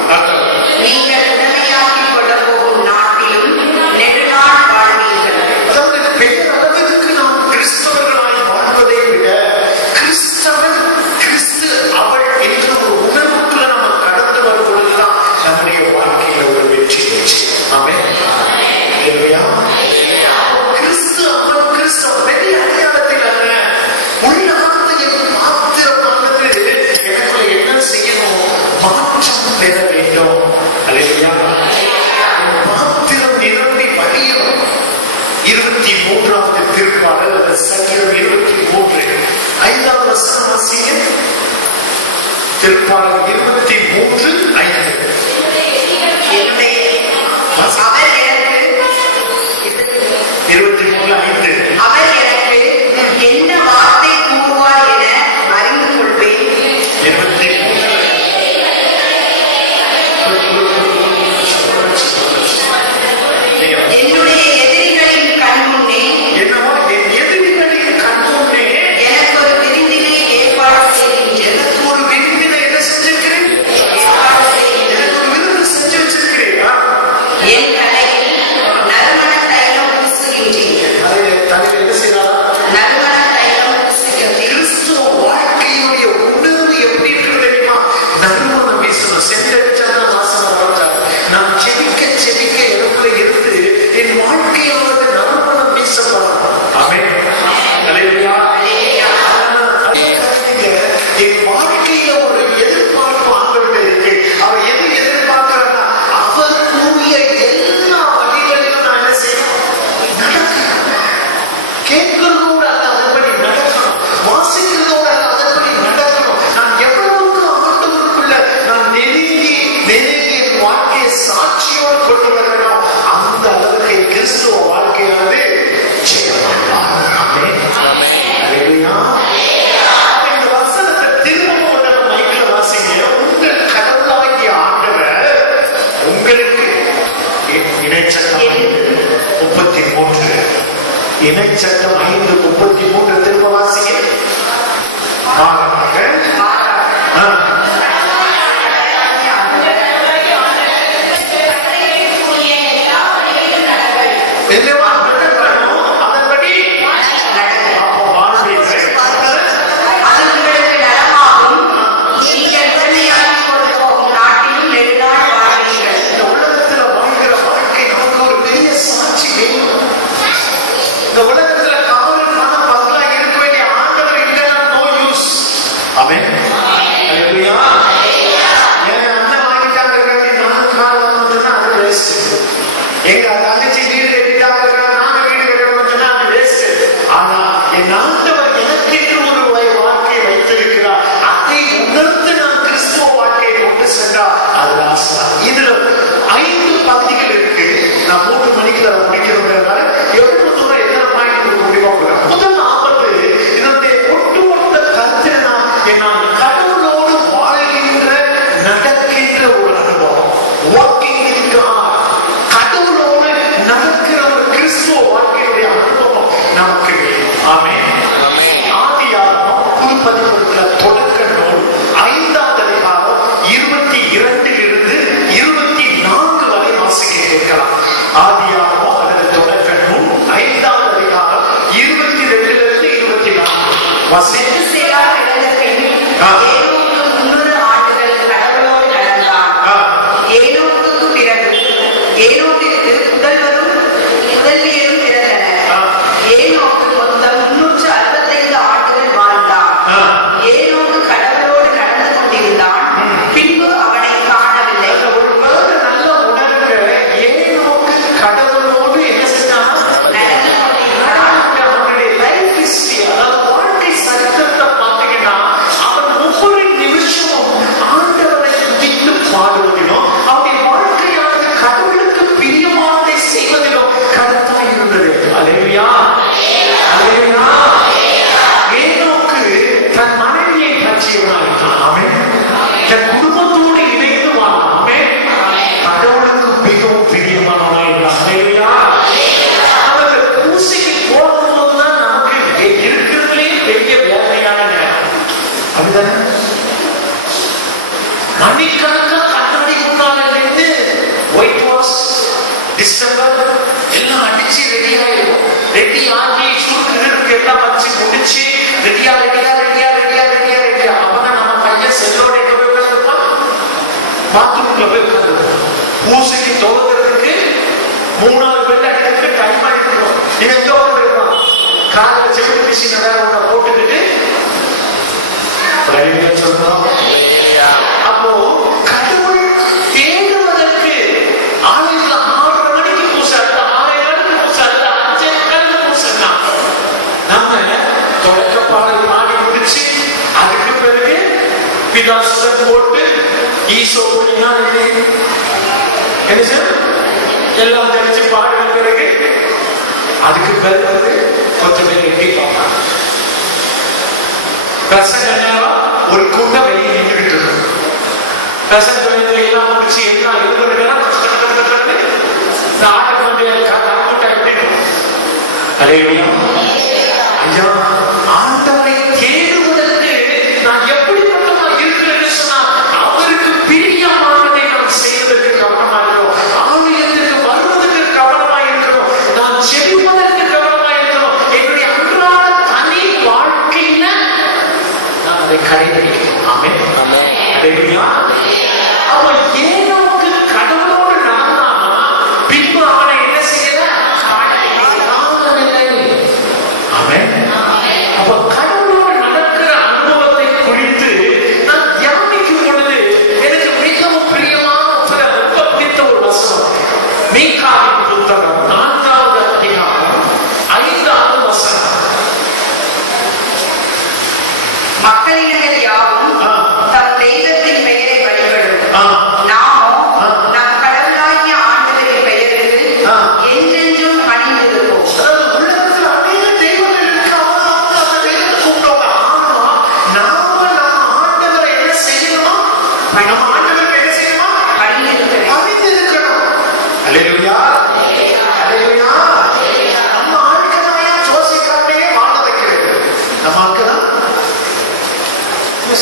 23வது திருப்பாடல் சங்கீதம் 23 5வது வசனம் வாசிங்க. திருப்பாடல் 23 5. அவர் எனக்கு 23 5. அவர் எனக்கு என்ன வார்த்தை கூறுவார் என அறிந்து கொள்வேன். 23 என்னுடைய எதிரிகளின் கண்முன்னே என்னவோ என் எதிரிகளின் கண்முன்னே எனக்கு ஒரு விருந்தினை ஏற்பாடு செய்கின்றேன். எனக்கு ஒரு விருந்தினை என்ன செஞ்சிருக்கிறேன்? ஏற்பாடு செய்கின்றேன். எனக்கு ஒரு விருந்து செஞ்சு வச்சிருக்கிறேன். என் தலையில் நறுமண தைலம் பூசுகின்றேன். தலையில் என்ன செய்யறாரா? நறுமண தைலம் பூசுகின்றேன். கிறிஸ்துவ வாழ்க்கையுடைய உணர்வு எப்படி இருக்கு தெரியுமா? நறுமணம் வீசணும். சென்றடிச்சான வாசனை வளர்த்தார். நான் செபிக்க செபிக்க எனக்குள்ள இருந்து என் வாழ்க்கையானது நறுமணம் வீசப்படணும். ஆமென். அல்லேலூயா. என் வாழ்க்கையில ஒரு எதிர்பார்ப்பு ஆண்டவர்கிட்ட இருக்கு. அவர் எது எதிர்பார்க்கிறார்னா அவர் கூறிய எல்லா வழிகளிலும் நான் என்ன செய்யணும்? நடக்கிறேன். கேட்கிறதோடு அல்ல, அதன்படி நடக்கணும். வாசிக்கிறதோடு அல்ல, அதன்படி நடக்கணும். நான் எவ்வளவுக்கு ஆண்டவருக்குள்ள நான் நெருங்கி என் வாழ்க்கையை சாட்சியோடு கொண்டு வரணும், அந்த அளவுக்கு என் கிறிஸ்துவ வாழ்க்கையானது இந்த வசனத்தை திரும்ப மைக்கில் வாசிங்க. உங்கள் கடவுளாகிய ஆண்டவர் உங்களுக்கு இணைச்சட்டம் 33 இணைச்சட்டம் 5:33 திரும்ப வாசிங்க. என்னவா நடக்கணும், அதன்படி அது உங்களுக்கு நலமாகும். நீங்கள் உடனடியாகிக் கொண்டு போகும் நாட்டிலும் நெடுநாள் வாழ்வீர்கள். இந்த உலகத்துல வாழ்கிற வாழ்க்கை நமக்கு ஒரு பெரிய சாட்சி வேணும். இந்த உலகத்துல கவலை பணம் பங்களா இருக்க வேண்டிய ஆண்டவர் இல்லைன்னா நோ யூஸ். ஆமென். அல்லேலூயா. என் அண்ணன் வாங்கிட்டாங்க வேண்டி நானும் கார் வாங்கணும்னா அது வேஸ்ட். எங்க தங்கச்சி வீடு கட்டிட்டாங்க, நாங்க வீடு கட்டணும்னு சொன்னா அது வேஸ்ட். ஆனா என் ஆண்டவர் எனக்கு ஒரு வாழ்க்கையை வைத்திருக்கிறார். அதை உணர்ந்து நான் கிறிஸ்துவ வாழ்க்கையை கொண்டு சென்றால் அது ஆசை. இதுல 5 பகுதிகள் இருக்கு. நான் 3 மணிக்கு அதை முடிக்கிறதுனால எவ்வளவு தூரம் எத்தனை பாயிண்ட் முடிவா போகிறேன். முதலாவது இதனுடைய ஒட்டுமொத்த கருத்து நான் கடவுளோடு வாழ்கின்ற நடக்கின்ற ஒரு அனுபவம். Walking with God. கடவுளோடு நடக்கிற ஒரு கிறிஸ்துவ வாழ்க்கையுடைய அனுபவம் நமக்கு வேணும். ஆமென். ஆதியாகமம் புதுப்பதிப்பிலுள்ள தொடக்க நூல் 5வது அதிகாரம் 22 24 வரை வாசிக்க கேட்கலாம். ஆதியாகமம் அல்லது தொடக்க நூல் 5வது அதிகாரம் 22 24 வாசி. செத்துசெலா இழந்த பின் ஏனோக்கு 300 ஆண்டுகள் கடவுளோடு நடந்தான். ஏனோக்குக்கு பிறகு ஏனோக்கிற்கு புதல்வியரும் பிறந்தனர். ஏனோக்கு மொத்தம் 365 ஆண்டுகள் வாழ்ந்தான். ஏனோக்கு கடவுளோடு நடந்து கொண்டிருந்தான். பின்பு அவனை காணவில்லை. ஒரு வேறு நல்ல உணர்வு. ஏனோக்கு கடவுளோடு என்ன செஞ்சான்? நடந்து கொண்டிருந்தான். அவனுடைய லைஃப் ஹிஸ்டரி, அதாவது வாழ்க்கை சரித்திரத்தை பார்த்தீங்கன்னா அவன் ஒவ்வொரு நிமிஷமும் ஆண்டவரை துதித்து பாடுவதிலும் அவனுடைய வாழ்க்கையானது கடவுளுக்கு பிரியமானதை செய்வதிலும் கருத்தாய் இருந்தது. அல்லேலூயா. அல்லேலூயா. ஏனோக்கு தன் மனைவியை பற்றியவனாயிருந்தான். ஆமென். தன் குடும்பத்தோடு இணைந்து வாழ்ந்தான். ஆமென். கடவுளுக்கு மிகவும் பிரியமானவனாயிருந்தான். அல்லேலூயா. அவர்கள் பூசைக்கு போகும்போதுதான் நமக்கு இருக்கிறதுலே பெரிய வேதனையான நேரம். அப்படிதானே? மணிக்கணக்கா கண்ணாடி முன்னால இருந்து ஒயிட் வாஷ் டிஸ்டம்பர் எல்லாம் அடிச்சு ரெடி ஆயிடும். ரெடி ஆகி சுருக்கு எல்லாம் வச்சு முடிச்சு ரெடியா. அப்பதான் நம்ம பையன் செல்லோட எங்க போய் உட்காந்துருப்பான்? பாத்ரூம்ல போய் உட்காந்துருப்பான். பூசைக்கு துவக்கிறதுக்கு 3வது பெல் அடிக்கிறதுக்கு டைம் ஆகிட்டு இவன் எங்க உட்காந்துருப்பான்? காலையில் செப்பு மிஷின் வேற ஒண்ணு போட்டுக்கிட்டு சொல்லணும். அப்போ கடவுள் தேடுவதற்கு ஆலயத்துல 6:30 மணிக்கு பூசை, 6:30 பூசை, 5:30 பிகாசுடன் போட்டு ஈசோ என்ன சார் எல்லாம் தெரிஞ்சு பாடின பிறகு அதுக்கு பேர் வந்து கொஞ்சம் பேர் எட்டி பார்ப்பாங்க. பிரசங்க நேரம் ஒரு கூட்டம் வெளியே நின்றுகிட்டு இருக்கும். பிரசங்க எல்லாம் முடிச்சு எல்லாம் இருந்துருக்கா ஐயா ஆண்டவரை தேடுவதற்கு நான் எப்படிப்பட்டமா இருக்கிறேன்னு சொன்னா அவருக்கு பிரியமானதை நான் செய்வதற்கு கவனமா இருக்கிறோம். ஆலயத்துக்கு வருவதற்கு கவனமா இருக்கிறோம். நான் செல்வதற்கு கவனமா இருக்கிறோம். என்னுடைய அன்றாட தனி வாழ்க்கையில நான் அதை கடைபிடிக்கிறேன். ஆமென். அல்லேலூயா. அவன் ஏனோக்கு கடவுளோடு நடந்தானா பின்பு அவனை என்ன செய்யல அப்ப கடவுளோடு நடக்கிற அனுபவத்தை குறித்து நான் தியானிக்கும் பொழுது எனக்கு மிகவும் பிரியமான ரொம்ப பிடித்த ஒரு வசனம் மீகாவின் புத்தகம் 4வது அதிகாரம் 5வது வசனம். மக்களினங்கள் யாவும் தம் தெய்வத்தின் பெயரை வழிபடும். நாமோ நம் கடவுளாகிய ஆண்டவரின் பெயருக்கு என்றென்றும் பணிந்திருப்போம்.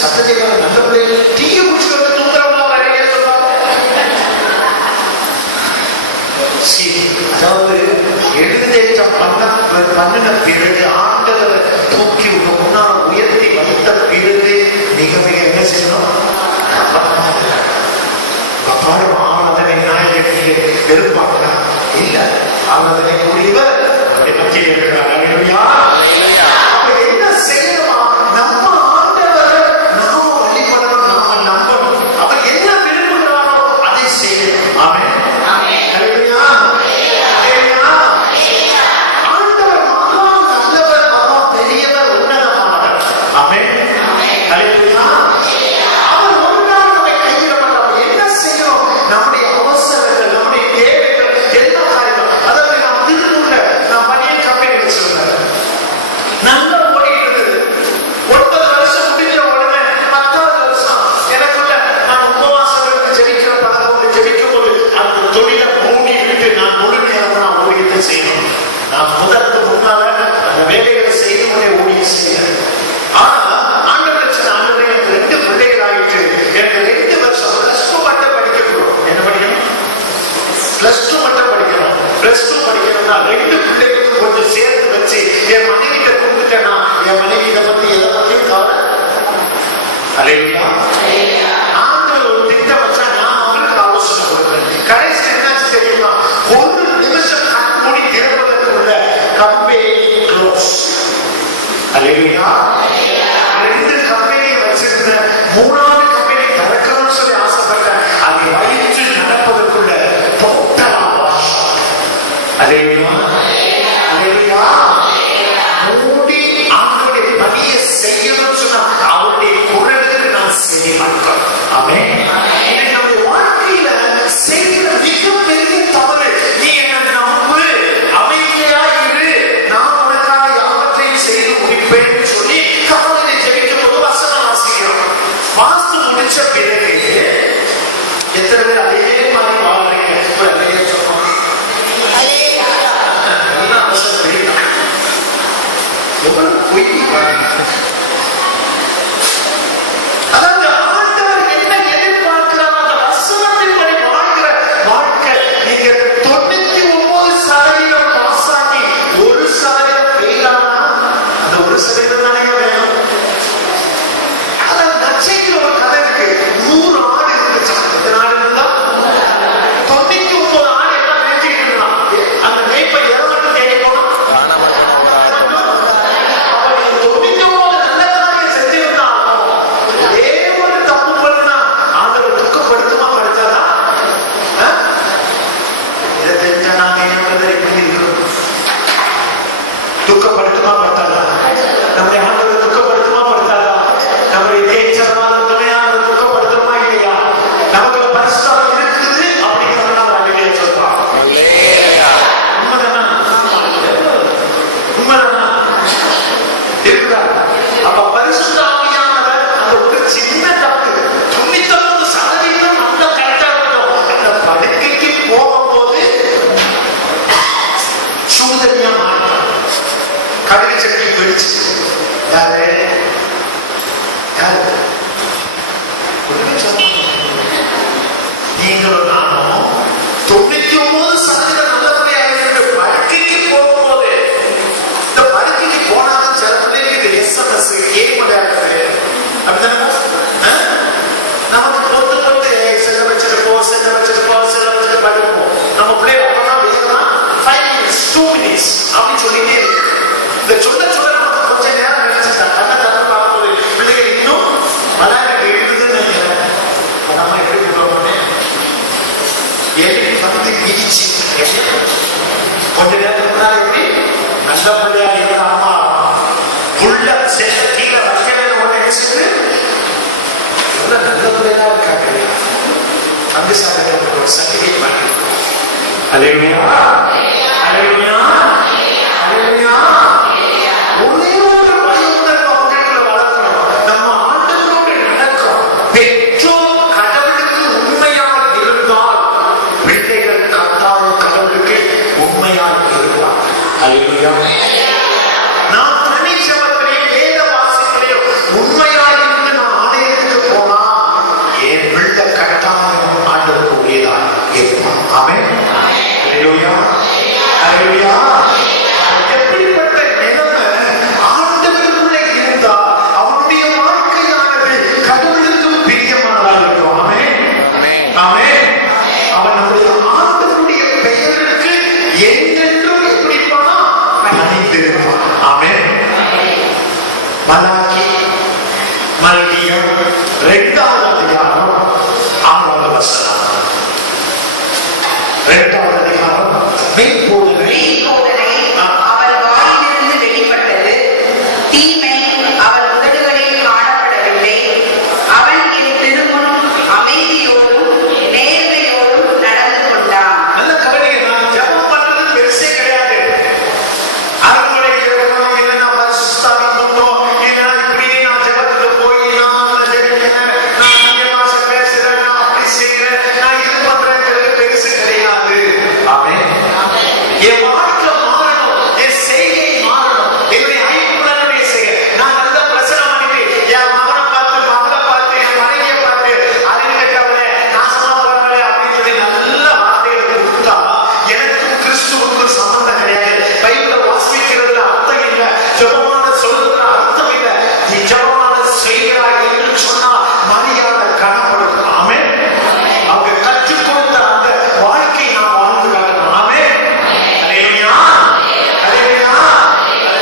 சத்தத்தை நல்ல பிள்ளைகள் தீய குடிச்சுட்டு தூங்குறவங்களா வரைய சொல்லுவாங்க. அதாவது எழுந்தேற்றம் பண்ணின பிறகு ஆண்டவரை தூக்கி முன்னால் உயர்த்தி வைத்த பிறகு மிக மிக என்ன செய்யணும்? பாடும் ஆராதனை நாயகத்திலே வெறுப்பாக்கலாம் இல்ல, ஆராதனை கூடியவர் அப்படி மத்தியில் இருக்கிறார். அப்ப என்ன செய்யணுமா? நம்ம ஆண்டவரை நாம வழிபடணும், நாம நம்பணும். அவர் என்ன விரும்புகிறாரோ அதை செய்யணும். ஆமென். ஆண்டவர் மகா நல்லவர், மகா பெரியவர், உன்னதமானவர். ஆமென். அவர் ஒரு நாள் நம்மை கைவிட மாட்டார். என்ன செய்யணும்? நம்முடைய அவசரங்கள், நம்முடைய தேவைகள், எல்லா காரியங்களும். அதாவது நான் திருநூல்ல நான் பணியன் கம்பெனி வச்சிருந்தேன். நல்ல ஓடிக்கிறது. 9 வருஷம் முடிஞ்ச உடனே 10வது வருஷம் எனக்குள்ள நான் உபவாசம் ஜெபிக்கிற பழக்கம் ஜெபிக்கும் போது அந்த தொழிலை மூடி விட்டு நான் முழு நேரம் நான் ஊழியத்தை செய்யணும். நான் முதற்கு முன்னால அந்த வேலைகளை செய்து முன்னே ஊழியம் செய்யறேன். ஆனா ஆண்டவரை எனக்கு 2 பிள்ளைகள் ஆகிட்டு எனக்கு 2 வருஷம் +2 மட்டும் படிக்கணும். என்ன படிக்கணும்? +2 மட்டும் படிக்கணும். +2 படிக்கணும்னா 2 பிள்ளைகளுக்கு கொஞ்சம் சேர்த்து வச்சு என் மனைவிட்ட கொடுத்துட்டேன்னா என் மனைவி இதை பத்தி எதை பத்தியும் கவலை. அல்லேலூயா. ஆண்டவர் ஒரு திட்டம் வச்சா நான் அவங்களுக்கு ஆலோசனை கொடுக்கிறேன். கடைசி என்னாச்சு தெரியுமா? 1 நிமிஷம் கண் மூடி திறப்பதற்குள்ள கம்பெனி க்ளோஸ். அல்லேலூயா. 2 கம்பெனி வச்சிருந்த 3வது கம்பெனி திறக்கணும்னு சொல்லி ஆசைப்பட்டேன். அதை வயிற்று நடப்பதற்குள்ள டோட்டலா வாஷ். அல்லேலூயா. அல்லேலூயா. மூடி அவருடைய பணியை செய்யணும்னு சொன்னா அவருடைய குரலுக்கு நான் செய்ய மாட்டேன். ஆமென். நம்முடைய வாழ்க்கையில செய்கிற மிகப்பெரிய தவறு, நீ என்ன நம்பு, அமைதியா இரு, நான் உனக்காக யாவற்றையும் செய்து முடிப்பேன்னு சொல்லி காலையில ஜெபிக்கும் போது வசனம் வாசிக்கிறோம். வாஸ்து முடிச்ச பிறகு எத்தனை பேர் அதே மாதிரி வாழ்றீங்க? சொல்லுவாங்க எல்லாம் அவசரம் தெரியும். எவ்வளவு பொய். அதாவது ஆண்டவர் என்ன எதிர்பார்க்கிறார் அந்த வசனத்தின்படி வாழ்கிற வாழ்க்கை. நீங்க 99% பாஸ் ஆகி 1% ஃபெயில் ஆனா அந்த 1% தானே வேணும். அதாவது நச்சைக்கு ஒரு கதை இருக்கு. 100 ஆடு இருந்துச்சு. எத்தனை ஆடு இருந்தா? 99 ஆடு எல்லாம் மேய்ச்சிட்டு இருந்தான். அந்த மேய்ப்பை எதை மட்டும் தேடி போனோம்? 99 நல்ல காரியம் செஞ்சிருந்தாலும் ஒரே ஒரு தப்பு பண்ணா ஆண்டவர் துக்கப்படுத்துமா படுத்தாதா? இதை தெரிஞ்சா நாங்க என்ன எப்படி இருக்கிறோம்? துக்கப்படுத்துமா படுத்தாதா? நம்முடைய ஆண்டவர் துக்கப்படுத்துமா படுத்தாதா? நம்முடைய தேய்ச்சமான துணையான கடுகு சட்டி வெடிச்சு யாரு யாரு நீங்களும் நானும் 99% நல்லபடியாக படுக்கைக்கு போகும்போது இந்த படுக்கைக்கு போனாலும் சில பிள்ளைங்களுக்கு SMS கேம் விளையாடுறது அப்படித்தானே நமக்கு பொறுத்து பொறுத்து செல்ல வச்சுட்டு படுப்போம். நம்ம பிள்ளைய அப்பதான் வேகமா 5 minutes 2 minutes அப்படின்னு சொல்லிட்டே இருக்கு. இந்த சொல்ல நமக்கு கொஞ்ச நேரம் நினைச்சுட்டா கண்ணை தப்பு பார்க்கும்போது பிள்ளைகள் இன்னும் விளையாட்டு எழுதுன்னு நம்ம எப்படி சொல்லுவோமே வந்து மிதிச்சு கொஞ்ச நேரத்துக்கு முன்னாடி எப்படி நல்ல பிள்ளையா இருந்த அம்மா புள்ள சேர்த்த கீழே வைக்கலன்னு உடனே நினைச்சிட்டு எவ்வளவு நல்ல பிள்ளையா இருக்காங்க அங்கு சாப்பிட ஒரு சர்டிபிகேட் வாங்கி அல்லேலூயா அல்லேலூயா அல்லேலூயா. ஒரே ஒரு பயமுடன் அவங்களுக்குள்ள வளர்க்கணும். நம்ம ஆண்டவரோடு நடக்கிறோம். பெற்றோர் கடவுளுக்கு உண்மையாக இருந்தால் பிள்ளைகள் கட்டாயம் கடவுளுக்கு உண்மையாக இருப்பார். அல்லேலூயா. நாம் தனி ஜெபத்திலேயும் வேத வாசிப்பிலேயும் உண்மையாக இருந்து நாம் ஆலயத்துக்கு போனா என் பிள்ளை கட்டாயம் ஆண்டவருக்கு உரியதான் இருப்பான். ஆமென். அல்லேலூயா அல்லேலூயா. எப்படிப்பட்ட நிலைமை ஆண்டவருக்குள்ளே இருந்தால் அவனுடைய வாழ்க்கையானது கடவுளுக்கு பிரியமானதாக இருக்கும். ஆமென் ஆமென். அவன் நம்முடைய ஆண்டவருடைய பெயருக்கு என்றென்றும் எப்படிப்பானா அணிந்திருப்பான். ஆமென். மலாக்கி மல்கியம் 2வது அதிகாரம் 6வது வசனம். 2வது அதிகாரம் மெய்ப்போதனை அவர் வாயிலிருந்து வெளிப்பட்டது, தீமை அவர் உதடுகளில் காணப்படவில்லை. அவன் என் திருமுன் அமைதியோடும் நேர்மையோடும் நடந்து கொண்டான். நல்ல கவனிங்க. நான் ஜெபம் பண்றது பெருசே கிடையாது. அறுவடை ஜெபம் இல்லைன்னா பரிசுத்தாவி கொண்டோம் இல்லைன்னா இப்படி நான் ஜெபத்துக்கு போய் நான் ஜெபிக்கிறேன், நான் இங்கே மாசம் பேசுறேன், நான் அப்படி செய்யறேன், நான் இது பண்றேங்கிறது பெருசு கிடையாது. ஆமென். என் வாழ்க்கை மாறணும், என் செய்கை மாறணும், என்னுடைய ஐம்புலனுடைய செய்கை. நான் நல்ல பிரசனம் பண்ணிட்டு என் மகனை பார்த்து மகளை பார்த்து என் மனைவியை பார்த்து அறிவு கட்டவளே நாசமா போறவளே அப்படின்னு சொல்லி நல்ல வார்த்தைகளை கொடுத்தா எனக்கும் கிறிஸ்துவுக்கும் சம்பந்தம் கிடையாது. பைபிளை வாசிக்கிறதுல அர்த்தம் இல்லை, ஜெபமான சொல்றதுல அர்த்தம் இல்லை. நீ ஜெபமான செய்கிறாய் என்று சொன்னா மரியாதை கனப்படுத்தும். ஆமென். அவங்க கற்றுக் கொடுத்த அந்த வாழ்க்கை நாம் வாழ்ந்து காட்டணும். ஆமென். அல்லேலூயா அல்லேலூயா.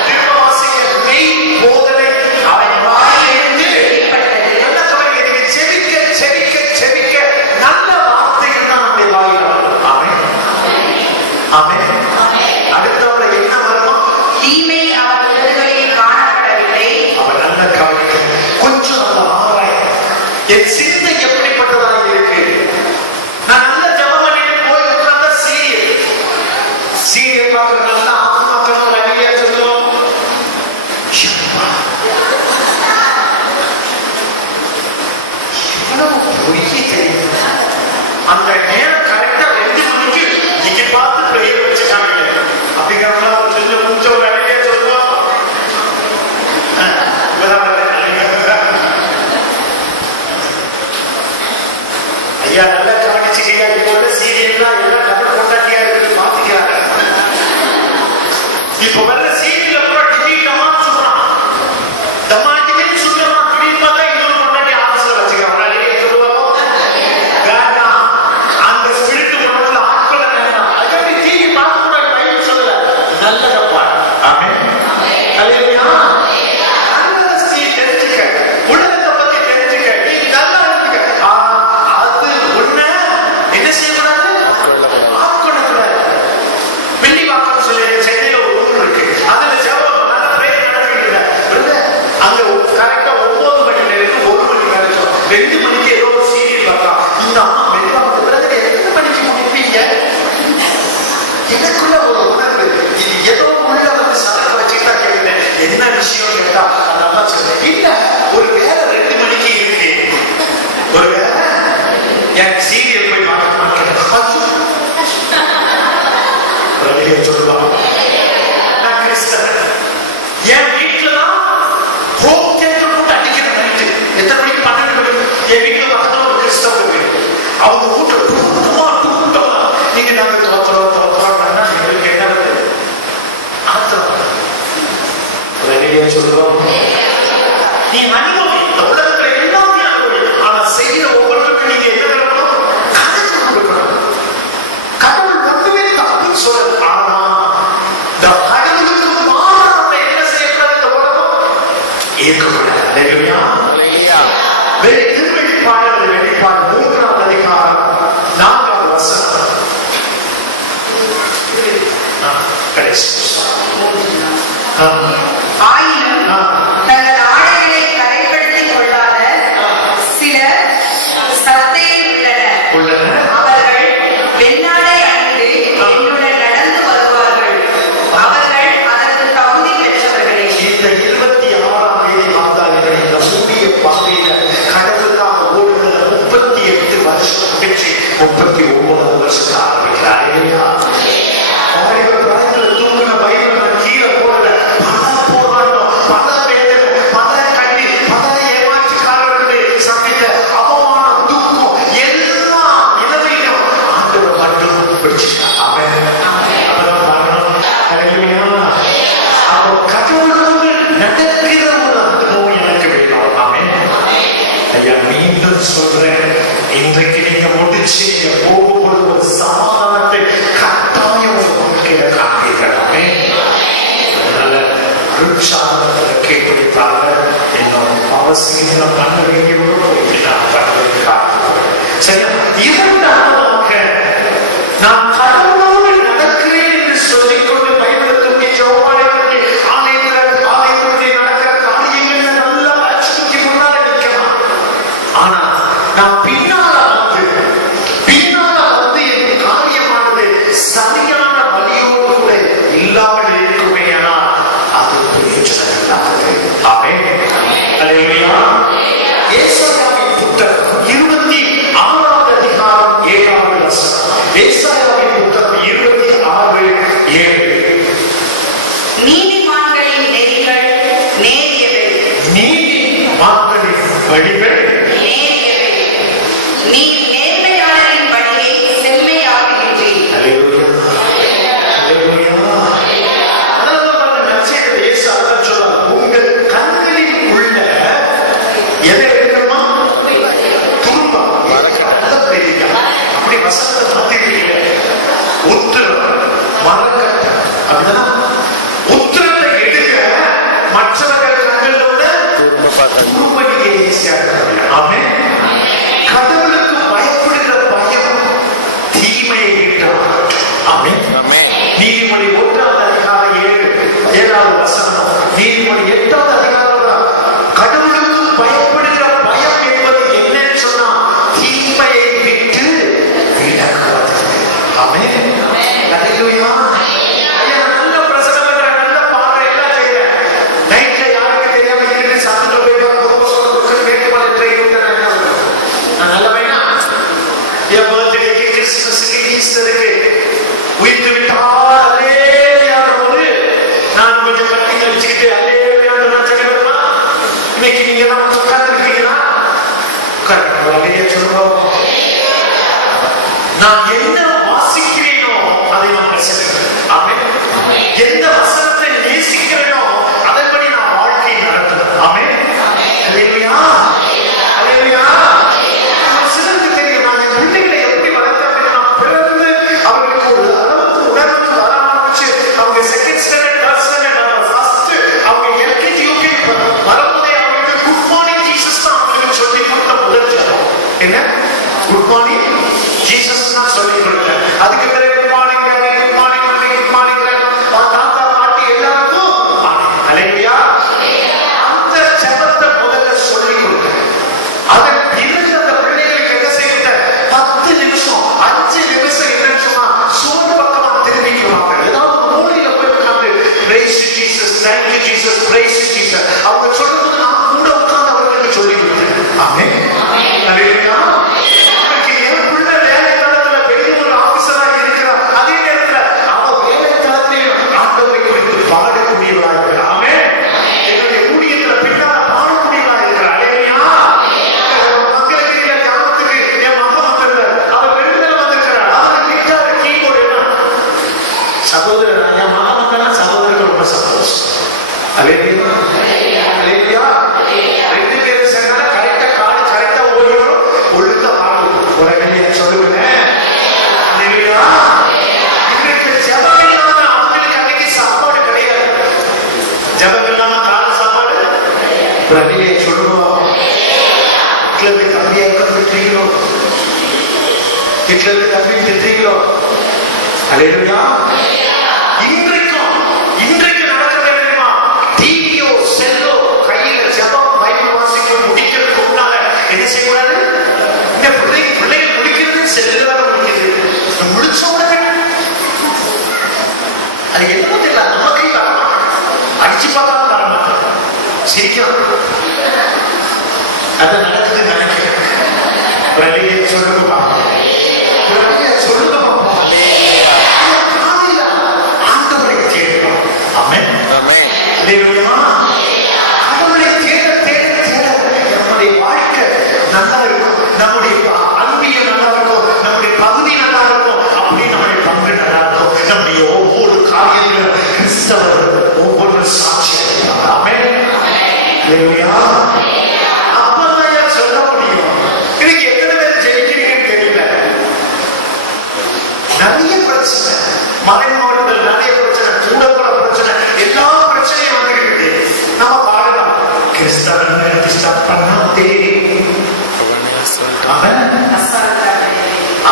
திரும்ப வாசிங்க. மெய் போதனை அவன் வாயிலிருந்து வெளிப்பட்டது. நல்ல கவனிங்க. நீங்க செபிக்க நல்ல வார்த்தைகள் தான் நம்முடைய வாயில் வரும். ஆமென் ஆமென். அடுத்தவரை என்ன வரணும்? தீமை அவர் உதடுகளில் காணப்படவில்லை. அவன் நல்ல கவனிக்க கொஞ்சம் நல்ல ஆராய என் சிந்தை எப்படிப்பட்டதாக இருக்கு. நான் நல்ல ஜெபம் பண்ணிட்டு போய் உட்கார்ந்தா சீரியல் பார்க்கறதுனால ஆத்மாக்கள் ஒரு ஐடியா சொல்லும். இவ்வளவு பொய்யே தெரியும். அந்த நேரம் கரெக்டா 2 மணிக்கு இன்னைக்கு பார்த்து பிரேயர் வச்சுட்டாங்க அப்படிங்கிறதுனால கொஞ்சம் ஒரு ஐடியா சொல்லுவோம். ஐயா நல்லா கவனிச்சுக்கீங்க. இப்போ உள்ள சீரியல்லாம் எல்லாம் டபுள் கொண்டாட்டியா இருக்கு மாத்திக்கிறாங்க. இப்போ வர சீரியல்ல கூட டமான்னு சொல்றான். டமாட்டின்னு சொல்றான். திடீர்னு பார்த்தா இன்னொரு கொண்டாட்டி ஆபீஸ்ல வச்சுக்கிறான். சொல்லுவாங்க வேண்டாம், அந்த ஸ்பிரிட் உணர்வுல ஆட்கள வேண்டாம். அதுக்கு டிவி பார்க்க கூடாது பைபிள் சொல்லல. நல்லதப்பா. ஆமென். அல்லேலூயா. நல்லதை தெரிஞ்சுக்க, உலகத்தை பத்தி தெரிஞ்சுக்க, நீ நல்லா இருந்துக்க. அது உன்ன என்ன செய்யக்கூடாது? ஆட்கொள்ளக்கூடாது. வெள்ளி வாக்கம் சொல்லி சென்னையில ஒரு ஊர் இருக்கு. அதுல ஜெபம் நல்ல பேர் நடத்திட்டு அங்க கரெக்டா 9 மணில இருந்து 1 மணி வரைக்கும் 2 மணிக்கு ஏதோ ஒரு சீரியல் பார்க்கலாம். இந்த அம்மா மெதுவா வந்து எத்தனை மணிக்கு முடிப்பீங்க? எனக்குள்ள ஒரு உணர்வு, இது ஏதோ உள்ள வந்து சரக்கு வச்சுட்டா கேட்கிறேன். என்ன விஷயம் கேட்டா அந்த அம்மா சொல்றேன், இல்ல ஒரு வேலை 2 மணிக்கு இருக்கு, ஒரு வேலை என் சீரியல் போய் சொல்லுவாங்க. நான் கிறிஸ்தவன், ஆயினும் தங்கள் ஆடைகளை கரைப்படுத்திக் கொள்ளாத சிலர் சத்தையில் உள்ளனர். அவர்கள் வெண்ணாடை அணிந்து என்னுடன் நடந்து வருவார்கள். அவர்கள் அதற்கு தகுதி பெற்றவர்களே. இந்த 26ஆம் தேதி மாதாவிகள் இந்த மூடிய பாதையில கடவுளுக்காக ஓடுகிற 38 வருஷம் கழிச்சு 39 வருஷம் ஆரம்பிக்கிறார். தூங்குற பைபிள் கீழே போடுற பல போராட்டம், பல வேதனை, பல கண்ணி, பல ஏமாற்றுக்காரர்களுடைய சமைத்த அவமானம், துக்கம் எல்லா நிலைமையிலும் ஆண்டவர் மட்டும் பிடிச்சிட்டார். அவன் கடவுளோடு நடக்கிற ஒரு அனுபவம் எனக்கு வேணும். அவன் ஐயா மீண்டும் சொல்றேன், இன்றைக்கு நீங்க முடிச்சு போகும்போது ஒரு சமாதானத்தை கட்டாயம் ஒரு வாழ்க்கையில காண்பிக்கலாமே. அதனால சாதனத்தில் கேட்பிடித்தாங்க இன்னும் அவசியம் பண்ண வேண்டியவரும் போயிட்டு நான் பண்ணுறது காட்டுறேன். சரியா? இரண்டாவதாக நான் கடவுளோடு நடக்கிறேன் என்று சொல்லிக்கொண்டு பைபிளத்துக்கு ஜெபமானவர்கள் ஆலயத்திலே நடக்கிற காரியங்கள் நல்லா அச்சுறுத்தி முன்னால நிற்கலாம். ஆனா நான் பின்னால வந்து என் காரியமானது சரியான வழியோடு கூட இல்லாமல் இருக்குமே. ஆனால் அது பிரயோஜனம் இல்லாதது. ஆமென். அல்லேலூயா. ஏசாயாவின் புத்தகம் 26ஆம் அதிகாரம் 7ஆம் வசனம். ஏசாயாவின் புத்தகம் 26:7. நீதிமான்களின் நெறிகள் நேரியவை. நீதிமான்களின் வழிகள் நேரியவை. நீ நேர்மையாளரின் வழியை செம்மையாக்குகின்றீர். அல்லேலூயா. அல்லேலூயா. அதாவது நற்செய்தியில இயேசு அதான் சொல்றார், உங்கள் கண்களில் உள்ள எதை எடுக்கணுமா? துன்பம், ரத்தம் தெரியுங்க. அப்படி வசனத்தை மாத்திட்டீங்க. உத்திரம், மரக்கட்டை, அப்படிதான் உத்திரத்தை எடுக்க மற்றவர்கள் கண்களில் உள்ள துன்ப நீங்க ஈஸியா இருக்க. ஆமென். கடவுளுக்கு பயப்படுகிற பயம் தீமையை விட்டார். ஆமென். நீதிமொழி 1ஆம் அதிகாரம் 7வது வசனம். நீதிமொழி 8ஆவது அதிகாரம் கடவுளுக்கு பயப்படுகிற பயம் என்பது என்னன்னு சொன்னா தீமையை விட்டு விலகுவது. ஆமென். அல்லேலூயா. ஐயா நல்ல பிரசங்கம் பண்ற, நல்ல பாடுற, எல்லாம் செய்யறேன். நைட்ல யாருக்கு தெரியாம இருந்து சாப்பிட்டு போய் வேண்டுமாறு ட்ரெயின் நான் நல்ல பையனா? என் பர்த்டேக்கு, கிறிஸ்துமஸுக்கு, ஈஸ்டருக்கு உயிர்த்து விட்டால் அல்லேலூயாவோடு நான் கொஞ்சம் கட்டி கழிச்சுக்கிட்டு அல்லேலூயான்னு நான் சொல்லுவேன்னா, இன்னைக்கு நீங்க எல்லாம் உட்கார்ந்துருக்கீங்களா? உட்கார்ந்து சொல்லுவோம். நான் என்ன வாசிக்கிறேனோ அதை நான் பேசுகிறேன். ஆமென். எந்த வசனத்தை நேசிக்கிறேனோ அதன்படி நான் வாழ்க்கையை நடத்துறேன். ஆமென். அல்லேலூயா. அல்லேலூயா. சிலருக்கு தெரியும், நான் என் பிள்ளைகளை எப்படி வளர்த்தேன். நான் பிறந்து அவர்களுக்கு ஒரு அளவுக்கு உணர்வுக்கு வர ஆரம்பிச்சு அவங்க second standard, third standard, first அவங்க எல்கேஜி யூகேஜி வரும்போதே அவங்களுக்கு குட் மார்னிங் ஜீசஸ் தான் அவங்களுக்கு சொல்லி கொடுத்த முதல் ஜெபம். என்ன? குட் மார்னிங் ஜீசஸ் தான் சொல்லி கொடுத்தேன். அதுக்கு பிறகு good morning daddy, good morning mummy, good morning தாத்தா பாட்டி எல்லாருக்கும் அல்லேலூயா. அந்த ஜெபத்தை முதல்ல சொல்லி கொடுத்தேன். அதன் பிறகு அந்த பிள்ளைகளுக்கு என்ன செய்த 10 நிமிஷம் 5 நிமிஷம் என்னன்னு சொன்னா சோறு பக்கமா திரும்பிக்குவாங்க. ஏதாவது மூலையில போய் உட்கார்ந்து price Jesus, thank you Jesus, price Jesus அவங்க சொல்லும்போது நான் கூட உட்கார்ந்து அவர்களுக்கு சொல்லி கொடுத்தேன். ஆமென். அல்லேலூயா. என் பிள்ளை வேலை தளத்துல பெரிய ஒரு ஆபீசரா இருக்கிறார். அதே நேரத்துல அவ வேலை தளத்திலையும் ஆண்டவரை குறித்து பாடக்கூடியவளா இருக்கிறார். ஆமென். என்னுடைய ஊழியத்துல பின்னால பாடக்கூடியவளா இருக்கிறார். அல்லேலூயா. மக்களுக்கு கிராமத்துக்கு என் மகன் வந்திருந்தார். அவர் வெளியில வந்திருக்கிறார். அவர் கிட்டார் கீபோர்டு என்ன சகோதரர், என் மகன் வந்தா சகோதரருக்கு ரொம்ப சந்தோஷம். அல்லேலூயா. அல்லேலூயா. 2 பேரும் சேர்ந்தால கரெக்டா காடு கரெக்டா ஓடிடும். ஒழுங்கா பாடு ஒரு வெளியே சொல்லுவேன். அல்லேலூயா. இன்றைக்கு ஜெபம் இல்லாம அவங்களுக்கு அன்னைக்கு சாப்பாடு கிடையாது. ஜெபம் இல்லாம கால சாப்பாடு வெளியே சொல்லுவோம். ஹிட்லருக்கு தம்பியா விட்டுறீங்களோ? ஹிட்லருக்கு தம்பி விட்டுறீங்களோ? அல்லேலூயா. இன்றைக்கு நடக்க தெரியுமா? சிரிக்கலாம். அது நடக்குதுன்னு நினைக்கிறேன். சொல்லுங்கப்பா, சொல்லுங்கப்பா. ஆண்டவரை தேடணும். ஆமென். அல்லேலூயா. ஆண்டவரை தேட தேட தேட நம்முடைய வாழ்க்கை நல்லா இருக்கும், நம்முடைய அன்பியம் நல்லா இருக்கும், நம்முடைய பகுதி நல்லா இருக்கும், அப்படி நம்முடைய பங்கு நல்லா இருக்கும். நம்முடைய ஒவ்வொரு காரியங்களும் கிறிஸ்தவர் ஒவ்வொரு சாட்சி. ஆமென். அல்லேலூயா. அப்பதான் சொல்ல முடியும். இன்னைக்கு எத்தனை பேர் ஜெயிக்கிறீங்கன்னு தெரியல. நிறைய பிரச்சனை, மறைமுகங்கள், நிறைய பிரச்சனை, கூடப்புற பிரச்சனை, எல்லா பிரச்சனையும் வந்துருக்கு. நம்ம பாடலாம், கிறிஸ்தவன் டிஸ்டர்ப் பண்ணாதே,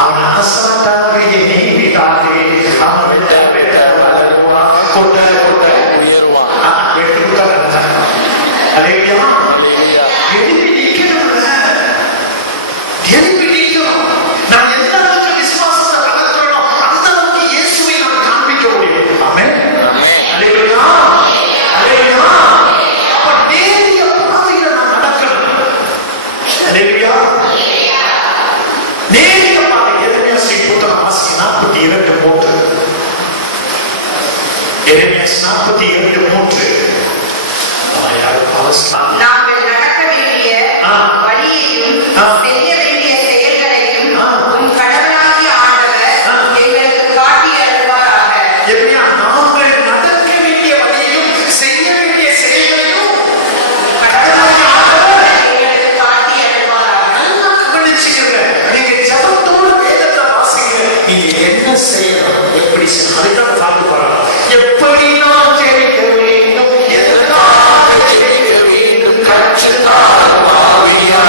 அவன் அசால்ட்டாக என்னை விடாதே, அவன் விட்ட விட்ட கொண்ட கொண்ட எடுத்து கொடுத்தா. அல்லேலூயா. எழுப்பி நிற்கணும்ல, எழுப்பி நிற்கணும். நான் எந்த அளவுக்கு விசுவாசத்தை வளர்க்கிறோம் அந்த அளவுக்கு இயேசுவை நான் காண்பிக்க முடியும். ஆமென். அல்லேலூயா. அல்லேலூயா. அப்ப நேரிய பாதையில நான் நடக்கணும். அல்லேலூயா. நேரிய பாதை. எரேமியா புத்தகம் வாசிங்க. 42:3. எரேமியா 42:3. நாங்கள் நடக்க வேண்டிய வழியையும் செய்ய வேண்டிய செயல்களையும் உன் கடவுளாகிய ஆண்டவர் எங்களுக்கு காட்டி அருள்வாராக. எப்படியா? நாங்கள் நடக்க வேண்டிய வழியையும் செய்ய வேண்டிய செயல்களையும் கடவுளாகிய ஆண்டவர் எங்களுக்கு காட்டி அருள்வாராக. நல்லா கவனிச்சுக்கங்க. நீங்க ஜபத்தோட வேதத்தை வாசிங்க. நீங்க என்ன செய்யணும், எப்படி செய்யணும், அதுக்காக சாப்பிட்டு போறாங்க. எப்படி நான் ஜெயிக்க வேண்டும், எதற்காக ஜெயிக்க வேண்டும், ஐயா,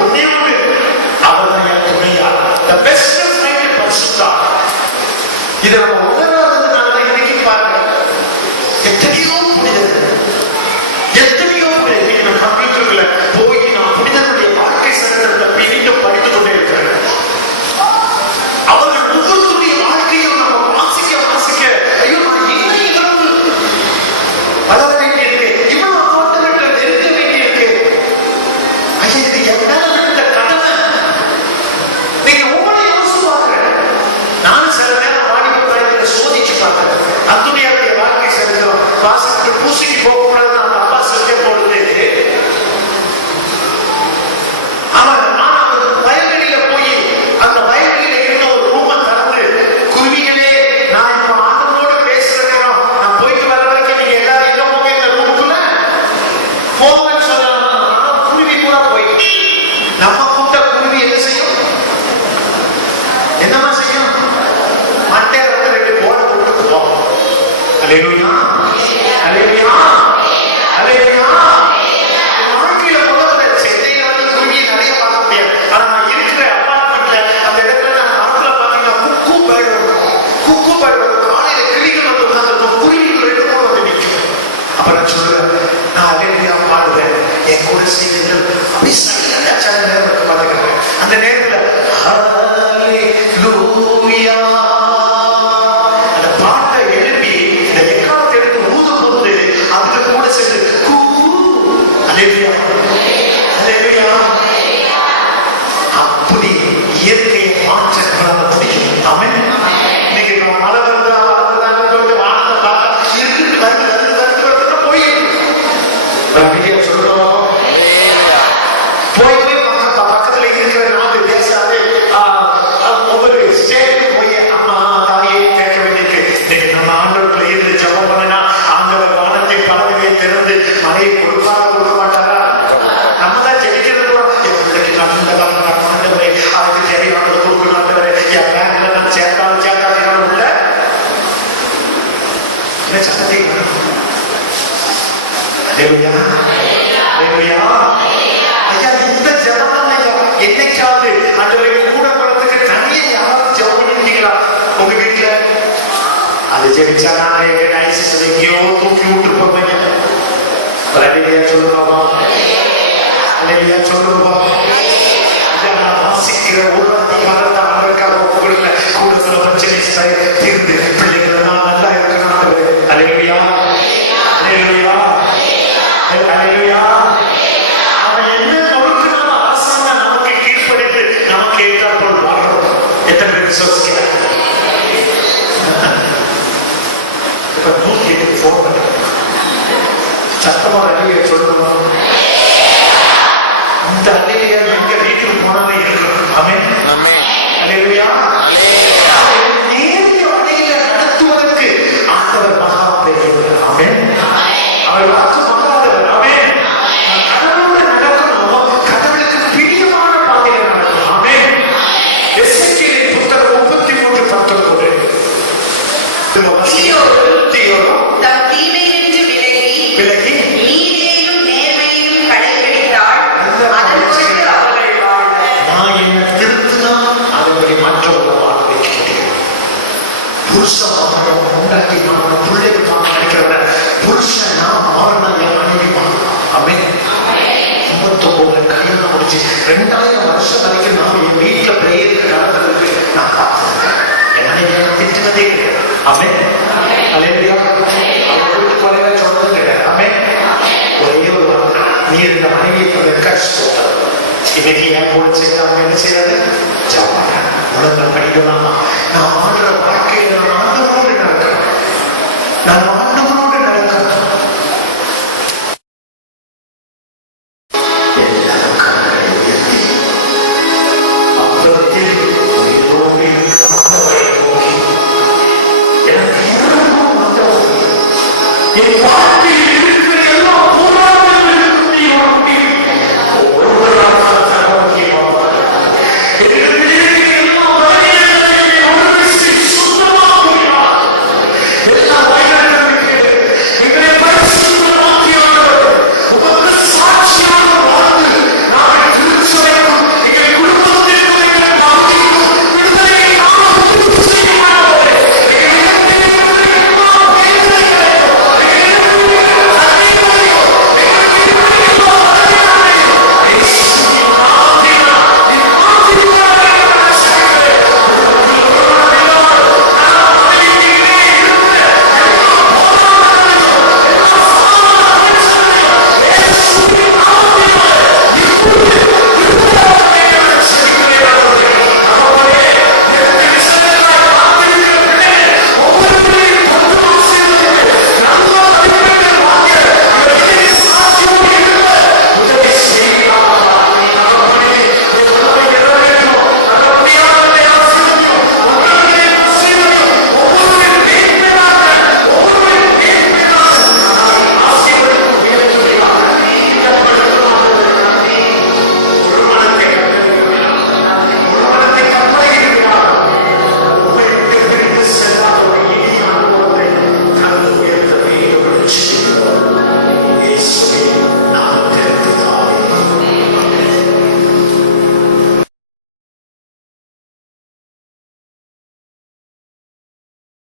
ஒன்னே ஒன்று, அவர்தான் என் துணையா. The best friend பரிசுத்தர். இதை நம்ம உணராததுனால இன்னைக்கு பாருங்க, எத்தனையோ புனிதர்கள், எத்தனையோ பேர் இன்னைக்கு நம்ம கம்ப்யூட்டர்ல போய் நான் புனிதர்களுடைய வாழ்க்கை சரித்திரத்தை மீண்டும் படித்துக் கொண்டே இருக்கிறேன். அவர்கள் ஒவ்வொருத்தருடைய வாழ்க்கையும் நம்ம வாசிக்க வாசிக்க, ஐயோ நான் என்ன இவ்வளவு வளர வேண்டியிருக்கு, இவ்வளவு தோட்டங்களை நெருங்க வேண்டியிருக்கு, ஐயா இது என் மேல விழுந்த கடமை. நீங்க ஒவ்வொரு யோசிச்சு பார்க்கிறேன். நானும் சில நேரம் வாடிக்கையாளர்களை சோதிச்சு பார்க்கிறேன். அத்துணையாருடைய வாழ்க்கை சரித்திரம் வாசித்து பூசிக்கு போகக்கூடாது நான் அப்பா சொல்ல பொழுது அவன் வயல்வெளியில போய் அந்த வயல்வெளியில இருந்த ஒரு ரூமை திறந்து, குருவிகளே நான் இப்ப ஆண்டவனோடு பேசுற நேரம், நான் போயிட்டு வர வரைக்கும் நீங்க எல்லாரும் எங்க போங்க இந்த ரூமுக்குள்ள போங்கன்னு சொன்னாங்க. குருவி கூட போயிட்டு, நம்ம கூட்ட குருவி என்ன செய்யும், என்னமா செய்யும், மட்டையில வந்து 2 போட போட்டு போகும். அல்லேலூயா. அல்லேலூயா. அல்லேலூயா. வாழ்க்கையில முதல்ல சென்னையில வந்து குருவியை நிறைய பார்க்க முடியாது. ஆனா நான் இருக்கிற அபார்ட்மெண்ட்ல அந்த இடத்துல நான் நாட்டுல பாத்தீங்கன்னா குக்கு பேர்டு காலையில கிளிகள் வந்து உட்கார்ந்து குருவிகள் 2 வந்து நிற்கும். அப்ப நான் சொல்லுவேன், நான் அல்லேலூயா பாடுவேன், என் கூட செய்யுங்கள். அப்படி சைலண்டா சில நேரம் பாத்துக்கிறேன். அந்த நேரத்துல அல்லேலூயா அந்த பாட்டை எழுப்பி இந்த எக்காலத்தை எடுத்து ஊதும் போது அதுக்கு கூட சேர்ந்து அல்லேலூயா அல்லேலூயா. அப்படி இயற்கையை மாற்ற முடியும். ஆமென். இன்னைக்கு நம்ம மழை வருதா போயிட்டு வானத்தை பார்த்தா இருக்கு வருது போய் சொல்றோம். போய் பக்கத்துல இருக்கிற 4 பேசாது ஒவ்வொரு ஸ்டேட்டுக்கு போய் அம்மா தாயே கேட்க வேண்டியிருக்கு. இன்னைக்கு நம்ம ஆண்டவர்களை இருந்து ஜபம் பண்ணனா ஆண்டவர் வானத்தை பலவகையை திறந்து மழையை கொடுக்க மாட்டாரா? நம்ம தான் ஜெயிக்கிறது கூட ஆண்டவரே அதுக்கு தேவையானது கொடுக்க மாட்டவரே, என் பேங்க்ல நான் சேர்த்தாலும் உள்ள சட்டத்தை ஐயா இந்த ஜபம் ஐயா என்னைக்காவது ஆண்டவரை கூட போறதுக்கு தனியே யாரும் ஜபம் பண்ணிருக்கீங்களா உங்க வீட்டுல? அது ஜெபிச்சா நான் எங்கேயோ தூக்கி விட்டுருப்போம். சொல்லுவோமா? சொல்லுவோமா? வாசிக்கிற ஒரு மரத்தை ஆண்டவருக்காக ஒப்புக்கொடுங்க. கூட சில பிரச்சனை தீர்ந்து பிள்ளைகள் நல்லா இருக்கணும். அல்லேலூயா. அல்லேலூயா. ஒரு அழியை சொல்லணும். இந்த அழியா எங்க வீட்டுக்கு போனாலும் இருக்கணும். ஆமென். அல்லேலூயா. நேரிய வழியில நடத்துவதற்கு ஆண்டவர் மகா பெரியவர். ஆமென். அவர் வாக்கு மாறாதவர். ஆமென். கடவுளோட நடக்கணும், கடவுளுக்கு பிரியமான பாதையில நடக்கணும். ஆமென். எசேக்கியேலின் புத்தகம் 33:19. தம் தீமையினின்று விலகி நீதியையும் நேர்மையையும் கடைபிடித்தால் அதன்படி அவர்கள் வாழ்வர். நான் என்ன திருத்தினா அதன்படி மற்றவர்கள் வாழ வைக்கிறேன். புருஷன் மாறணும், பொண்டாட்டி மாறணும், பிள்ளைகள் மாறணும் நினைக்கிறவங்க புருஷன் நான் மாறினா என் மனைவி மாறணும். ஆமென். 39 கல்யாணம் முடிச்சு 2000 வருஷம் வரைக்கும் நான் என் வீட்டுல பிரேயருக்கு நடந்ததுக்கு நான் காத்திருக்கேன். என் மனைவி நான் திட்டினதே கிடையாது. ஆமென். அல்லேலூயா. அவர்களுக்கு குறைவா சொன்னது கிடையாது. ஆமென். ஒரே ஒரு வார்த்தை, நீ இந்த மனைவியை கஷ்டம். இன்னைக்கு என் கூட சேர்ந்து அவங்க என்ன செய்யறது? ஜாமான் உலக படிக்கலாமா? நான் ஆடுற வாழ்க்கையில நான் ஆண்டவரோடு நடக்கிறேன். நான் ஆண்டவரோடு நடக்கிறேன். எல்லாரும் கண்களை உயர்த்தி அப்புறத்தில் உயிரோடு இருக்கிற ஆண்டவரை நோக்கி எனக்கு யாரும் வந்தவர் என்